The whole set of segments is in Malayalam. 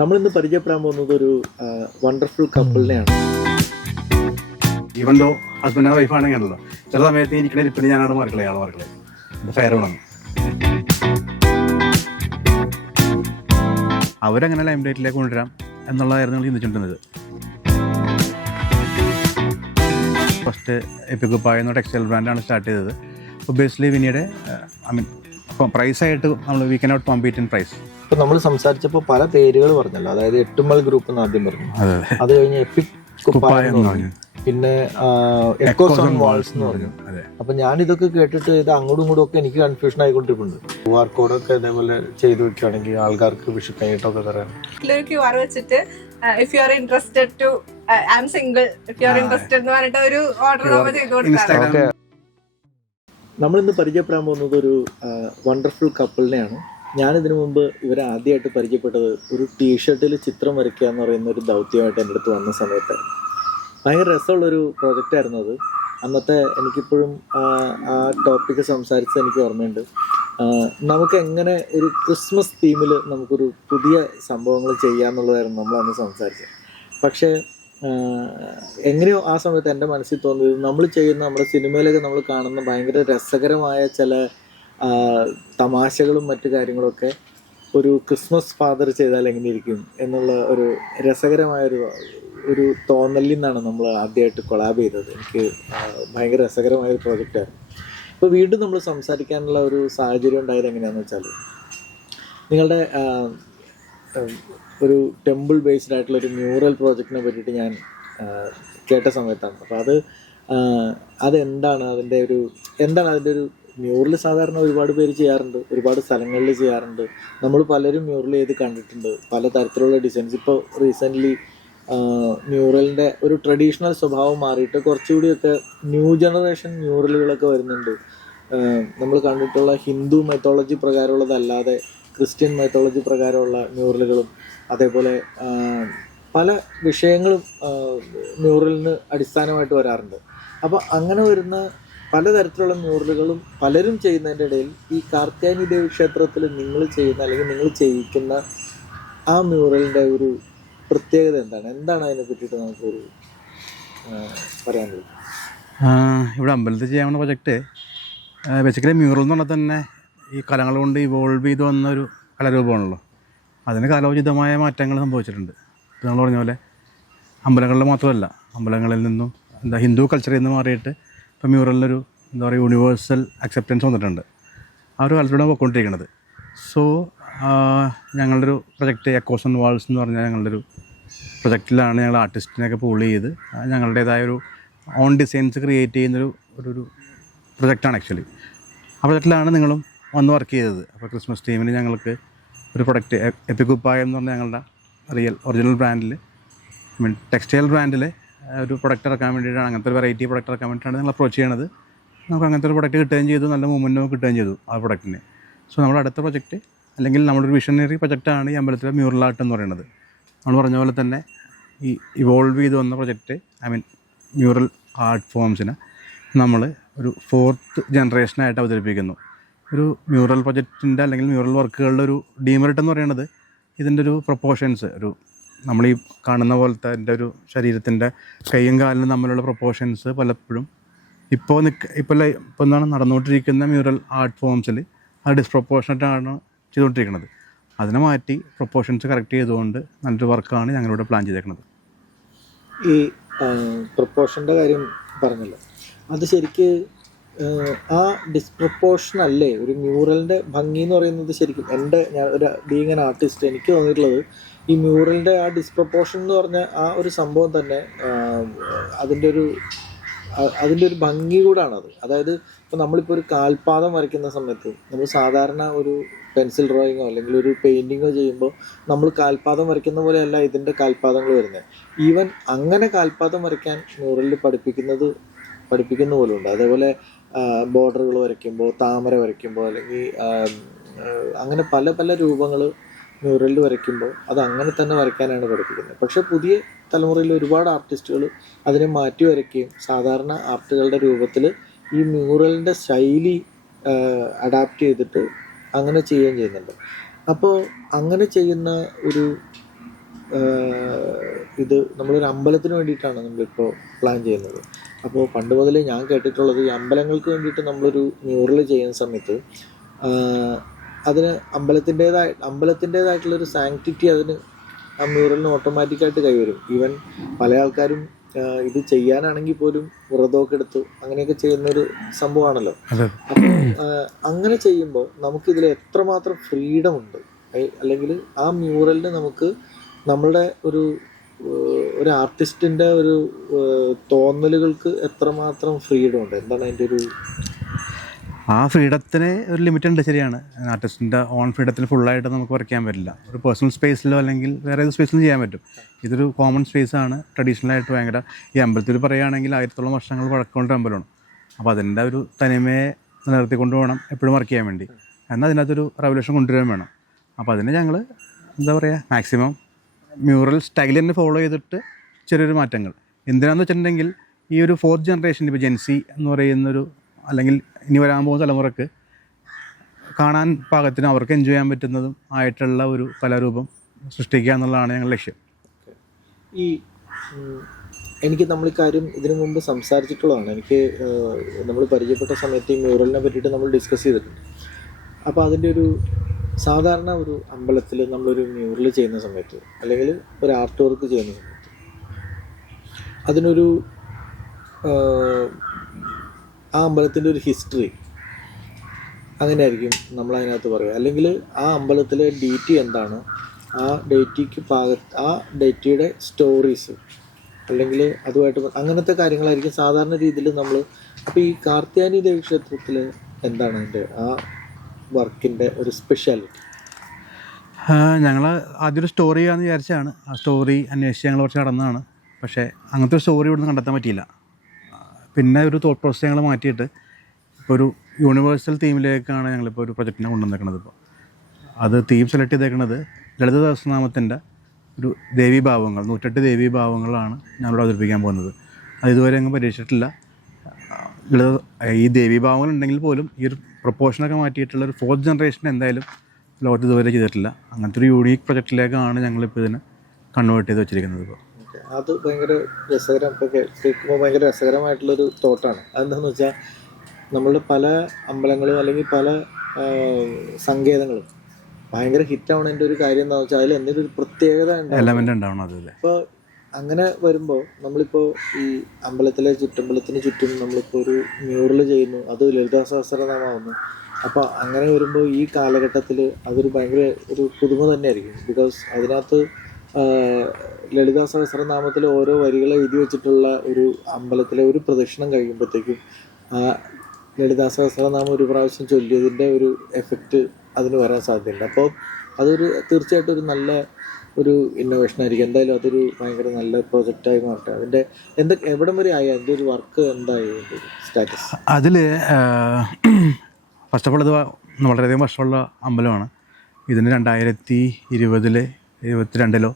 നമ്മളിന്ന് പരിചയപ്പെടാൻ പോകുന്നത് ഒരു വണ്ടർഫുൾ കപ്പിളിനെയാണ്. Even though husband and wife ആണെങ്കിലല്ലോ ചില സമയത്ത് ഇരിക്കണ ഇരിപ്പിന് ഞാനാണ് മാർക്കളെ ഫെയർ വേണം. അവരങ്ങനെ ലൈം ലൈറ്റിലേക്ക് കൊണ്ടുവരാം എന്നുള്ളതായിരുന്നു ഞങ്ങൾ ചിന്തിച്ചിട്ടുള്ളത്. ഫസ്റ്റ് എപ്പിക്കുപ്പായ എന്ന ടെക്സ്റ്റൈൽ ബ്രാൻഡാണ് സ്റ്റാർട്ട് ചെയ്തത്. അപ്പോൾ ബേസിലി വിനിയുടെ ഇപ്പം പ്രൈസായിട്ട് നമ്മൾ we cannot compete in price. ഇപ്പം നമ്മൾ സംസാരിച്ചപ്പോൾ പല പേരുകൾ പറഞ്ഞല്ലോ, അതായത് എട്ടുമൽ ഗ്രൂപ്പ് എന്ന് ആദ്യം പറഞ്ഞു, അത് കഴിഞ്ഞ് എപ്പിക് കുപ്പായ എന്ന് പറഞ്ഞു, പിന്നെ എക്കോസ് ഓൺ വാൾസ് എന്ന് പറഞ്ഞു. അപ്പൊ ഞാൻ ഇതൊക്കെ കേട്ടിട്ട് ഇത് അങ്ങോട്ടും ഇങ്ങോട്ടും ഒക്കെ എനിക്ക് കൺഫ്യൂഷൻ ആയിക്കൊണ്ടിരിക്കുന്നുണ്ട്. QR കോഡൊക്കെ ഇതേപോലെ ചെയ്തു വെക്കുകയാണെങ്കിൽ ആൾക്കാർക്ക് വിഷു കഴിഞ്ഞിട്ടൊക്കെ തരാൻ QR വെച്ചിട്ട് if you are interested to I'm single if you are interested എന്ന് പറഞ്ഞിട്ട് ഒരു ഓർഡർ ചെയ്തു കൊടുക്കാം. നമ്മളിന്ന് പരിചയപ്പെടാൻ പോകുന്നത് ഒരു വണ്ടർഫുൾ കപ്പിളിനെയാണ്. ഞാനിതിനു മുമ്പ് ഇവരെ ആദ്യമായിട്ട് പരിചയപ്പെട്ടത് ഒരു ടീഷർട്ടിൽ ചിത്രം വരയ്ക്കുക എന്ന് പറയുന്ന ഒരു ദൗത്യമായിട്ട് എൻ്റെ അടുത്ത് വന്ന സമയത്ത് ഭയങ്കര രസമുള്ളൊരു പ്രോജക്റ്റായിരുന്നു അത്. അന്നത്തെ എനിക്കിപ്പോഴും ആ ടോപ്പിക്ക് സംസാരിച്ചത് എനിക്ക് ഓർമ്മയുണ്ട്. നമുക്ക് എങ്ങനെ ഒരു ക്രിസ്മസ് തീമിൽ നമുക്കൊരു പുതിയ സംഭവങ്ങൾ ചെയ്യാമെന്നുള്ളതായിരുന്നു നമ്മളന്ന് സംസാരിച്ചത്. പക്ഷേ എങ്ങനെയോ ആ സമയത്ത് എൻ്റെ മനസ്സിൽ തോന്നിയത് നമ്മൾ ചെയ്യുന്ന നമ്മുടെ സിനിമയിലൊക്കെ നമ്മൾ കാണുന്ന ഭയങ്കര രസകരമായ ചില തമാശകളും മറ്റു കാര്യങ്ങളൊക്കെ ഒരു ക്രിസ്മസ് ഫാദർ ചെയ്താൽ എങ്ങനെയിരിക്കും എന്നുള്ള ഒരു രസകരമായൊരു തോന്നലിൽ നിന്നാണ് നമ്മൾ ആദ്യമായിട്ട് കൊളാബ് ചെയ്തത്. എനിക്ക് ഭയങ്കര രസകരമായൊരു പ്രോജക്റ്റായിരുന്നു. ഇപ്പോൾ വീണ്ടും നമ്മൾ സംസാരിക്കാനുള്ള ഒരു സാഹചര്യം ഉണ്ടായത് എങ്ങനെയാണെന്ന് വെച്ചാൽ, നിങ്ങളുടെ ഒരു ടെമ്പിൾ ബേസ്ഡ് ആയിട്ടുള്ള ഒരു മ്യൂറൽ പ്രോജക്റ്റിനെ പറ്റിയിട്ട് ഞാൻ കേട്ട സമയത്താണ്. അപ്പോൾ അതെന്താണ് അതിൻ്റെ ഒരു മ്യൂറൽ സാധാരണ ഒരുപാട് പേര് ചെയ്യാറുണ്ട്, ഒരുപാട് സ്ഥലങ്ങളിൽ ചെയ്യാറുണ്ട്. നമ്മൾ പലരും മ്യൂറൽ ചെയ്ത് കണ്ടിട്ടുണ്ട്, പല തരത്തിലുള്ള ഡിസൈൻസ്. ഇപ്പോൾ റീസെൻ്റ്ലി മ്യൂറലിൻ്റെ ഒരു ട്രഡീഷണൽ സ്വഭാവം മാറിയിട്ട് കുറച്ചുകൂടിയൊക്കെ ന്യൂ ജനറേഷൻ മ്യൂറലുകളൊക്കെ വരുന്നുണ്ട്. നമ്മൾ കണ്ടിട്ടുള്ള ഹിന്ദു മെത്തോളജി പ്രകാരമുള്ളതല്ലാതെ ക്രിസ്ത്യൻ മെത്തോളജി പ്രകാരമുള്ള മ്യൂറലുകളും അതേപോലെ പല വിഷയങ്ങളും മ്യൂറലിന് അടിസ്ഥാനമായിട്ട് വരാറുണ്ട്. അപ്പോൾ അങ്ങനെ വരുന്ന പലതരത്തിലുള്ള മ്യൂറലുകളും പലരും ചെയ്യുന്നതിൻ്റെ ഇടയിൽ ഈ കാർത്യായനി ദേവി ക്ഷേത്രത്തിൽ നിങ്ങൾ ചെയ്യുന്ന അല്ലെങ്കിൽ നിങ്ങൾ ചെയ്യിക്കുന്ന ആ മ്യൂറലിൻ്റെ ഒരു പ്രത്യേകത എന്താണ് അതിനെ പറ്റിയിട്ട് നമുക്കൊരു പറയാനുള്ളത്? ഇവിടെ അമ്പലത്തിൽ ചെയ്യാവുന്ന പ്രൊജക്റ്റ് ബേസിക്കലി മ്യൂറൽ എന്ന് പറഞ്ഞാൽ തന്നെ ഈ കലങ്ങൾ കൊണ്ട് ഇവോൾവ് ചെയ്ത് വന്നൊരു കലാരൂപമാണല്ലോ. അതിന് കാലോചിതമായ മാറ്റങ്ങൾ സംഭവിച്ചിട്ടുണ്ട്. ഇപ്പോൾ നമ്മൾ പറഞ്ഞ പോലെ അമ്പലങ്ങളിൽ മാത്രമല്ല, അമ്പലങ്ങളിൽ നിന്നും ഹിന്ദു കൾച്ചറിൽ നിന്ന് മാറിയിട്ട് ഇപ്പോൾ മ്യൂറലിനൊരു യൂണിവേഴ്സൽ അക്സെപ്റ്റൻസ് വന്നിട്ടുണ്ട്. ആ ഒരു കാലത്തിലൂടെ പോയിക്കൊണ്ടിരിക്കുന്നത്. സോ ഞങ്ങളുടെ ഒരു പ്രൊജക്റ്റ് എക്കോസ് ഓൺ വാൾസ് എന്ന് പറഞ്ഞാൽ ഞങ്ങളുടെ ഒരു പ്രൊജക്റ്റിലാണ് ഞങ്ങൾ ആർട്ടിസ്റ്റിനെയൊക്കെ പൂൾ ചെയ്ത് ഞങ്ങളുടേതായ ഒരു ഓൺ ഡിസൈൻസ് ക്രിയേറ്റ് ചെയ്യുന്നൊരു ഒരു പ്രൊജക്റ്റാണ് ആക്ച്വലി. ആ പ്രൊജക്റ്റിലാണ് നിങ്ങളും വന്ന് വർക്ക് ചെയ്തത്. അപ്പോൾ ക്രിസ്മസ് ടീമിന് ഞങ്ങൾക്ക് ഒരു പ്രൊഡക്റ്റ് എപ്പിക്കുപ്പായ എന്ന് പറഞ്ഞാൽ ഞങ്ങളുടെ റിയൽ ഒറിജിനൽ ബ്രാൻഡിൽ ടെക്സ്റ്റൈൽ ബ്രാൻഡിൽ ഒരു പ്രൊഡക്റ്റ് ഇറക്കാൻ വേണ്ടിയിട്ടാണ്, അങ്ങനത്തെ ഒരു വെറൈറ്റി പ്രൊഡക്റ്റ് ഇറക്കാൻ വേണ്ടിയിട്ടാണ് ഞങ്ങൾ അപ്രോച്ച് ചെയ്യണത്. നമുക്ക് അങ്ങനത്തെ ഒരു പ്രൊഡക്റ്റ് കിട്ടുകയും ചെയ്തു, നല്ല മൂവ്മെൻറ്റും കിട്ടുകയും ചെയ്തു ആ പ്രൊഡക്റ്റിന്. സോ നമ്മുടെ അടുത്ത പ്രൊജക്റ്റ് അല്ലെങ്കിൽ നമ്മുടെ ഒരു വിഷണറി പ്രൊജക്റ്റാണ് ഈ അമ്പലത്തിലെ മ്യൂറൽ ആർട്ട് എന്ന് പറയുന്നത്. നമ്മൾ പറഞ്ഞ പോലെ തന്നെ ഈ ഇവോൾവ് ചെയ്ത് വന്ന പ്രൊജക്റ്റ് മ്യൂറൽ ആർട്ട് ഫോംസിനെ നമ്മൾ ഒരു 4th ജനറേഷനായിട്ട് അവതരിപ്പിക്കുന്നു. ഒരു മ്യൂറൽ പ്രൊജക്റ്റിൻ്റെ അല്ലെങ്കിൽ മ്യൂറൽ വർക്കുകളുടെ ഒരു ഡീമെറിറ്റ് എന്ന് പറയുന്നത് ഇതിൻ്റെ ഒരു പ്രൊപ്പോർഷൻസ്, നമ്മൾ ഈ കാണുന്ന പോലത്തെ എൻ്റെ ഒരു ശരീരത്തിൻ്റെ കൈയും കാലിനും തമ്മിലുള്ള പ്രൊപ്പോർഷൻസ് പലപ്പോഴും ഇപ്പോൾ എന്താണ് നടന്നുകൊണ്ടിരിക്കുന്ന മ്യൂറൽ ആർട്ട് ഫോംസിൽ അത് ഡിസ്പ്രൊപ്പോർഷനറ്റാണ് ചെയ്തുകൊണ്ടിരിക്കുന്നത്. അതിനെ മാറ്റി പ്രൊപ്പോർഷൻസ് കറക്റ്റ് ചെയ്തുകൊണ്ട് നല്ലൊരു വർക്കാണ് ഞങ്ങളിവിടെ പ്ലാൻ ചെയ്തേക്കുന്നത്. ഈ പ്രൊപ്പോർഷൻ്റെ കാര്യം പറഞ്ഞല്ലോ, അത് ശരിക്ക് ആ ഡിസ്പ്രൊപ്പോർഷൻ അല്ലേ ഒരു മ്യൂറലിൻ്റെ ഭംഗി എന്ന് പറയുന്നത്? ശരിക്കും ഞാൻ ഒരു ബീയിങ് ആൻ ആർട്ടിസ്റ്റ് എനിക്ക് തോന്നിയിട്ടുള്ളത് ഈ മ്യൂറലിൻ്റെ ആ ഡിസ്പ്രൊപ്പോർഷൻ എന്ന് പറഞ്ഞ ആ ഒരു സംഭവം തന്നെ അതിൻ്റെ ഒരു ഭംഗി കൂടാണത്. അതായത് ഇപ്പോൾ നമ്മളിപ്പോൾ ഒരു കാൽപാദം വരയ്ക്കുന്ന സമയത്ത് നമ്മൾ സാധാരണ ഒരു പെൻസിൽ ഡ്രോയിങ്ങോ അല്ലെങ്കിൽ ഒരു പെയിൻറ്റിങ്ങോ ചെയ്യുമ്പോൾ നമ്മൾ കാൽപാദം വരയ്ക്കുന്ന പോലെയല്ല ഇതിൻ്റെ കാൽപാദങ്ങൾ വരുന്നത്. ഈവൻ അങ്ങനെ കാൽപാദം വരയ്ക്കാൻ മ്യൂറലിൽ പഠിപ്പിക്കുന്ന പോലും ഉണ്ട്. അതേപോലെ ബോർഡറുകൾ വരയ്ക്കുമ്പോൾ, താമര വരയ്ക്കുമ്പോൾ, അല്ലെങ്കിൽ അങ്ങനെ പല പല രൂപങ്ങൾ മ്യൂറലിൽ വരയ്ക്കുമ്പോൾ അത് അങ്ങനെ തന്നെ വരയ്ക്കാനാണ് പഠിപ്പിക്കുന്നത്. പക്ഷേ പുതിയ തലമുറയിൽ ഒരുപാട് ആർട്ടിസ്റ്റുകൾ അതിനെ മാറ്റി വരയ്ക്കുകയും സാധാരണ ആർട്ടുകളുടെ രൂപത്തിൽ ഈ മ്യൂറലിൻ്റെ ശൈലി അഡാപ്റ്റ് ചെയ്തിട്ട് അങ്ങനെ ചെയ്യുകയും ചെയ്യുന്നുണ്ട്. അപ്പോൾ അങ്ങനെ ചെയ്യുന്ന ഒരു ഇത് നമ്മളൊരു അമ്പലത്തിന് വേണ്ടിയിട്ടാണ് നമ്മളിപ്പോൾ പ്ലാൻ ചെയ്യുന്നത്. അപ്പോൾ പണ്ട് മുതലേ ഞാൻ കേട്ടിട്ടുള്ളത് ഈ അമ്പലങ്ങൾക്ക് നമ്മളൊരു മ്യൂറൽ ചെയ്യുന്ന സമയത്ത് അതിന് അമ്പലത്തിൻ്റേതായിട്ടുള്ളൊരു സാങ്ക്ടിറ്റി അതിന് ആ മ്യൂറലിന് ഓട്ടോമാറ്റിക്കായിട്ട് കൈവരും. ഈവൻ പല ആൾക്കാരും ഇത് ചെയ്യാനാണെങ്കിൽ പോലും വ്രതമൊക്കെ എടുത്ത് അങ്ങനെയൊക്കെ ചെയ്യുന്നൊരു സംഭവമാണല്ലോ. അപ്പോൾ അങ്ങനെ ചെയ്യുമ്പോൾ നമുക്കിതിൽ എത്രമാത്രം ഫ്രീഡം ഉണ്ട്, അല്ലെങ്കിൽ ആ മ്യൂറലിന് നമുക്ക് നമ്മളുടെ ഒരു ആർട്ടിസ്റ്റിൻ്റെ ഒരു തോന്നലുകൾക്ക് എത്രമാത്രം ഫ്രീഡം ഉണ്ട്, എന്താണ് അതിൻ്റെ ഒരു... ആ ഫ്രീഡത്തിന് ഒരു ലിമിറ്റ് ഉണ്ട്, ശരിയാണ്. ആർട്ടിസ്റ്റിൻ്റെ ഓൺ ഫ്രീഡത്തിൽ ഫുള്ളായിട്ട് നമുക്ക് വരയ്ക്കാൻ പറ്റില്ല. ഒരു പേഴ്സണൽ സ്പേസിലോ അല്ലെങ്കിൽ വേറെ ഏത് സ്പേസിലും ചെയ്യാൻ പറ്റും. ഇതൊരു കോമൺ സ്പേസാണ്. ട്രഡീഷണലായിട്ട് ഭയങ്കര, ഈ അമ്പലത്തിൽ പറയുകയാണെങ്കിൽ 1000ഓളം വർഷങ്ങൾ പഴക്കമുള്ള അമ്പലമാണ്. അപ്പോൾ അതിൻ്റെ ഒരു തനിമയെ നിലനിർത്തിക്കൊണ്ട് വേണം എപ്പോഴും വർക്ക് ചെയ്യാൻ വേണ്ടി. എന്നാൽ അതിനകത്തൊരു റെവല്യൂഷൻ കൊണ്ടുവരാൻ വേണം. അപ്പോൾ അതിന് ഞങ്ങൾ എന്താ പറയുക, മാക്സിമം മ്യൂറൽ സ്റ്റൈൽ തന്നെ ഫോളോ ചെയ്തിട്ട് ചെറിയൊരു മാറ്റങ്ങൾ. എന്തിനാന്ന് വെച്ചിട്ടുണ്ടെങ്കിൽ ഈ ഒരു 4th ജനറേഷൻ, ഇപ്പോൾ ജെൻസി എന്ന് പറയുന്നൊരു, അല്ലെങ്കിൽ ഇനി വരാൻ പോകുന്ന തലമുറക്ക് കാണാൻ പാകത്തിന് അവർക്ക് എൻജോയ് ചെയ്യാൻ പറ്റുന്നതും ആയിട്ടുള്ള ഒരു കലാരൂപം സൃഷ്ടിക്കുക എന്നുള്ളതാണ് ഞങ്ങളുടെ ലക്ഷ്യം. എനിക്ക് നമ്മൾ ഈ കാര്യം ഇതിനു മുമ്പ് സംസാരിച്ചിട്ടുള്ളതാണ്. എനിക്ക് നമ്മൾ പരിചയപ്പെട്ട സമയത്ത് ഈ മ്യൂറലിനെ പറ്റിയിട്ട് നമ്മൾ ഡിസ്കസ് ചെയ്തിട്ടുണ്ട്. അപ്പോൾ അതിൻ്റെ ഒരു സാധാരണ ഒരു അമ്പലത്തിൽ നമ്മളൊരു മ്യൂറൽ ചെയ്യുന്ന സമയത്ത്, അല്ലെങ്കിൽ ഒരു ആർട്ട് വർക്ക് ചെയ്യുന്ന സമയത്ത്, അതിനൊരു ആ അമ്പലത്തിൻ്റെ ഒരു ഹിസ്റ്ററി അങ്ങനെയായിരിക്കും നമ്മളതിനകത്ത് പറയുക. അല്ലെങ്കിൽ ആ അമ്പലത്തിലെ ഡീറ്റി എന്താണ്, ആ ഡേറ്റിയുടെ സ്റ്റോറീസ്, അല്ലെങ്കിൽ അതുമായിട്ട് അങ്ങനത്തെ കാര്യങ്ങളായിരിക്കും സാധാരണ രീതിയിൽ നമ്മൾ. അപ്പോൾ ഈ കാർത്യായനി ദേവി ക്ഷേത്രത്തിൽ എന്താണ് അതിൻ്റെ ആ വർക്കിൻ്റെ ഒരു സ്പെഷ്യാലിറ്റി? ഞങ്ങൾ ആദ്യം ഒരു സ്റ്റോറി ചെയ്യാമെന്ന് വിചാരിച്ചാണ്. ആ സ്റ്റോറി അന്വേഷിച്ച് ഞങ്ങൾ കുറച്ച് നടന്നതാണ്. പക്ഷേ അങ്ങനത്തെ ഒരു സ്റ്റോറി ഇവിടുന്ന് കണ്ടെത്താൻ പറ്റിയില്ല. പിന്നെ ഒരു തോട്ട് പ്രോസസ് ഞങ്ങൾ മാറ്റിയിട്ട് ഇപ്പോൾ ഒരു യൂണിവേഴ്സൽ തീമിലേക്കാണ് ഞങ്ങളിപ്പോൾ ഒരു പ്രൊജക്റ്റിനെ കൊണ്ടുവന്നേക്കുന്നത്. ഇപ്പോൾ അത് തീം സെലക്ട് ചെയ്തേക്കുന്നത് ലളിത സഹസ്രനാമത്തിൻ്റെ ഒരു ദേവീഭാവങ്ങൾ, 108 ദേവീഭാവങ്ങളാണ് ഞങ്ങളോട് അവതരിപ്പിക്കാൻ പോകുന്നത്. അത് ഇതുവരെ അങ്ങ് പരീക്ഷിച്ചിട്ടില്ല. ഈ ദേവീഭാവങ്ങൾ ഉണ്ടെങ്കിൽ പോലും ഈ ഒരു പ്രൊപ്പോർഷനൊക്കെ മാറ്റിയിട്ടുള്ള ഒരു 4th ജനറേഷൻ എന്തായാലും ലോകത്ത് ഇതുവരെ ചെയ്തിട്ടില്ല. അങ്ങനത്തെ ഒരു യൂണീക്ക് പ്രൊജക്റ്റിലേക്കാണ് ഞങ്ങളിപ്പോൾ ഇതിനെ കൺവേർട്ട് ചെയ്ത് വെച്ചിരിക്കുന്നത്. ഇപ്പോൾ അത് ഭയങ്കര രസകരം, ഇപ്പോൾ കേൾക്കുമ്പോൾ ഭയങ്കര രസകരമായിട്ടുള്ളൊരു തോട്ടാണ്. അതെന്താണെന്ന് വെച്ചാൽ നമ്മളുടെ പല അമ്പലങ്ങളും അല്ലെങ്കിൽ പല സങ്കേതങ്ങളും ഭയങ്കര ഹിറ്റാവണതിൻ്റെ ഒരു കാര്യം എന്താണെന്ന് വെച്ചാൽ അതിൽ എന്തെങ്കിലും ഒരു പ്രത്യേകത എലമെൻ്റ് ഉണ്ടാവണം. അതിൽ ഇപ്പോൾ അങ്ങനെ വരുമ്പോൾ നമ്മളിപ്പോൾ ഈ ചുറ്റമ്പലത്തിന് ചുറ്റും നമ്മളിപ്പോൾ ഒരു മ്യൂറൽ ചെയ്യുന്നു, അത് ലളിതാ സഹസ്രനാമാവുന്നു. അപ്പോൾ അങ്ങനെ വരുമ്പോൾ ഈ കാലഘട്ടത്തിൽ അതൊരു ഭയങ്കര ഒരു പുതുമ തന്നെയായിരിക്കും. ബിക്കോസ് അതിനകത്ത് ലളിതാ സഹസ്രനാമത്തിൽ ഓരോ വരികൾ എഴുതി വെച്ചിട്ടുള്ള ഒരു അമ്പലത്തിലെ ഒരു പ്രദക്ഷിണം കഴിയുമ്പോഴത്തേക്കും ആ ലളിതാ സഹസ്രനാമം ഒരു പ്രാവശ്യം ചൊല്ലിയതിൻ്റെ ഒരു എഫക്റ്റ് അതിന് വരാൻ സാധ്യതയുണ്ട്. അപ്പോൾ അതൊരു തീർച്ചയായിട്ടും ഒരു നല്ല ഒരു ഇന്നോവേഷൻ ആയിരിക്കും. എന്തായാലും അതൊരു ഭയങ്കര നല്ല പ്രോജക്റ്റായി മാറട്ടെ. അതിൻ്റെ എവിടം വരെ ആയി, അതിൻ്റെ ഒരു വർക്ക് എന്തായി, സ്റ്റാറ്റസ്? അതിൽ ഫസ്റ്റ് ഓഫ് ഓൾ ഇത് വളരെയധികം വർഷമുള്ള അമ്പലമാണ്. ഇതിന് 2022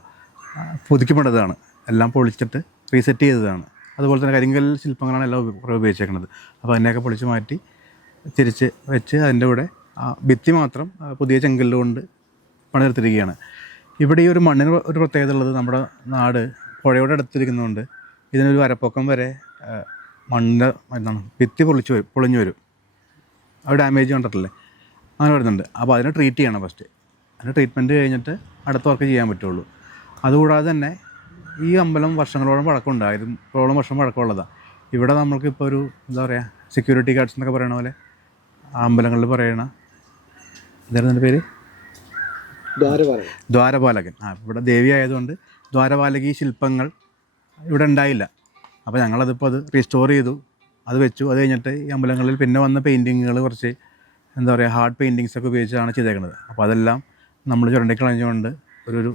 പുതുക്കിപ്പണിതാണ്. എല്ലാം പൊളിച്ചിട്ട് റീസെറ്റ് ചെയ്തതാണ്. അതുപോലെ തന്നെ കരിങ്കൽ ശില്പങ്ങളാണ് എല്ലാം ഉപയോഗിച്ചേക്കുന്നത്. അപ്പോൾ അതിനെയൊക്കെ പൊളിച്ച് മാറ്റി തിരിച്ച് വെച്ച് അതിൻ്റെ കൂടെ ഭിത്തി മാത്രം പുതിയ ചെങ്കല്ലുകൊണ്ട് പണിതെടുത്തിരിക്കുകയാണ്. ഇവിടെ ഈ ഒരു മണ്ണിന് ഒരു പ്രത്യേകത ഉള്ളത്, നമ്മുടെ നാട് പുഴയോടെ അടുത്തിരിക്കുന്നതുകൊണ്ട് ഇതിനൊരു അരപ്പൊക്കം വരെ മണ്ണിൻ്റെ ഭിത്തി പൊളിഞ്ഞു വരും. അത് ഡാമേജ് കണ്ടിട്ടില്ലേ, അങ്ങനെ വരുന്നുണ്ട്. അപ്പോൾ അതിനെ ട്രീറ്റ് ചെയ്യണം ഫസ്റ്റ്. അതിന് ട്രീറ്റ്മെൻറ്റ് കഴിഞ്ഞിട്ട് അടുത്ത വർക്ക് ചെയ്യാൻ പറ്റുള്ളൂ. അതുകൂടാതെ തന്നെ ഈ അമ്പലം വർഷങ്ങളോളം പഴക്കമുണ്ട്. 1000ഓളം വർഷം പഴക്കമുള്ളതാണ്. ഇവിടെ നമ്മൾക്കിപ്പോൾ ഒരു എന്താ പറയുക, സെക്യൂരിറ്റി ഗാർഡ്സ് എന്നൊക്കെ പറയണ പോലെ ആ അമ്പലങ്ങളിൽ പറയണ എന്തായിരുന്നു എൻ്റെ പേര്, ദ്വാരപാലകൻ. ഇവിടെ ദേവി ആയതുകൊണ്ട് ദ്വാരപാലകി ശില്പങ്ങൾ ഇവിടെ ഉണ്ടായില്ല. അപ്പോൾ ഞങ്ങളതിപ്പോൾ അത് റീസ്റ്റോർ ചെയ്തു, അത് വെച്ചു. അത് കഴിഞ്ഞിട്ട് ഈ അമ്പലങ്ങളിൽ പിന്നെ വന്ന പെയിൻറ്റിങ്ങുകൾ കുറച്ച് എന്താ പറയുക, ഹാർഡ് പെയിൻറ്റിങ്സൊക്കെ ഉപയോഗിച്ചാണ് ചെയ്തേക്കുന്നത്. അപ്പോൾ അതെല്ലാം നമ്മൾ ചുരണ്ടിക്കളഞ്ഞുകൊണ്ട് ഒരു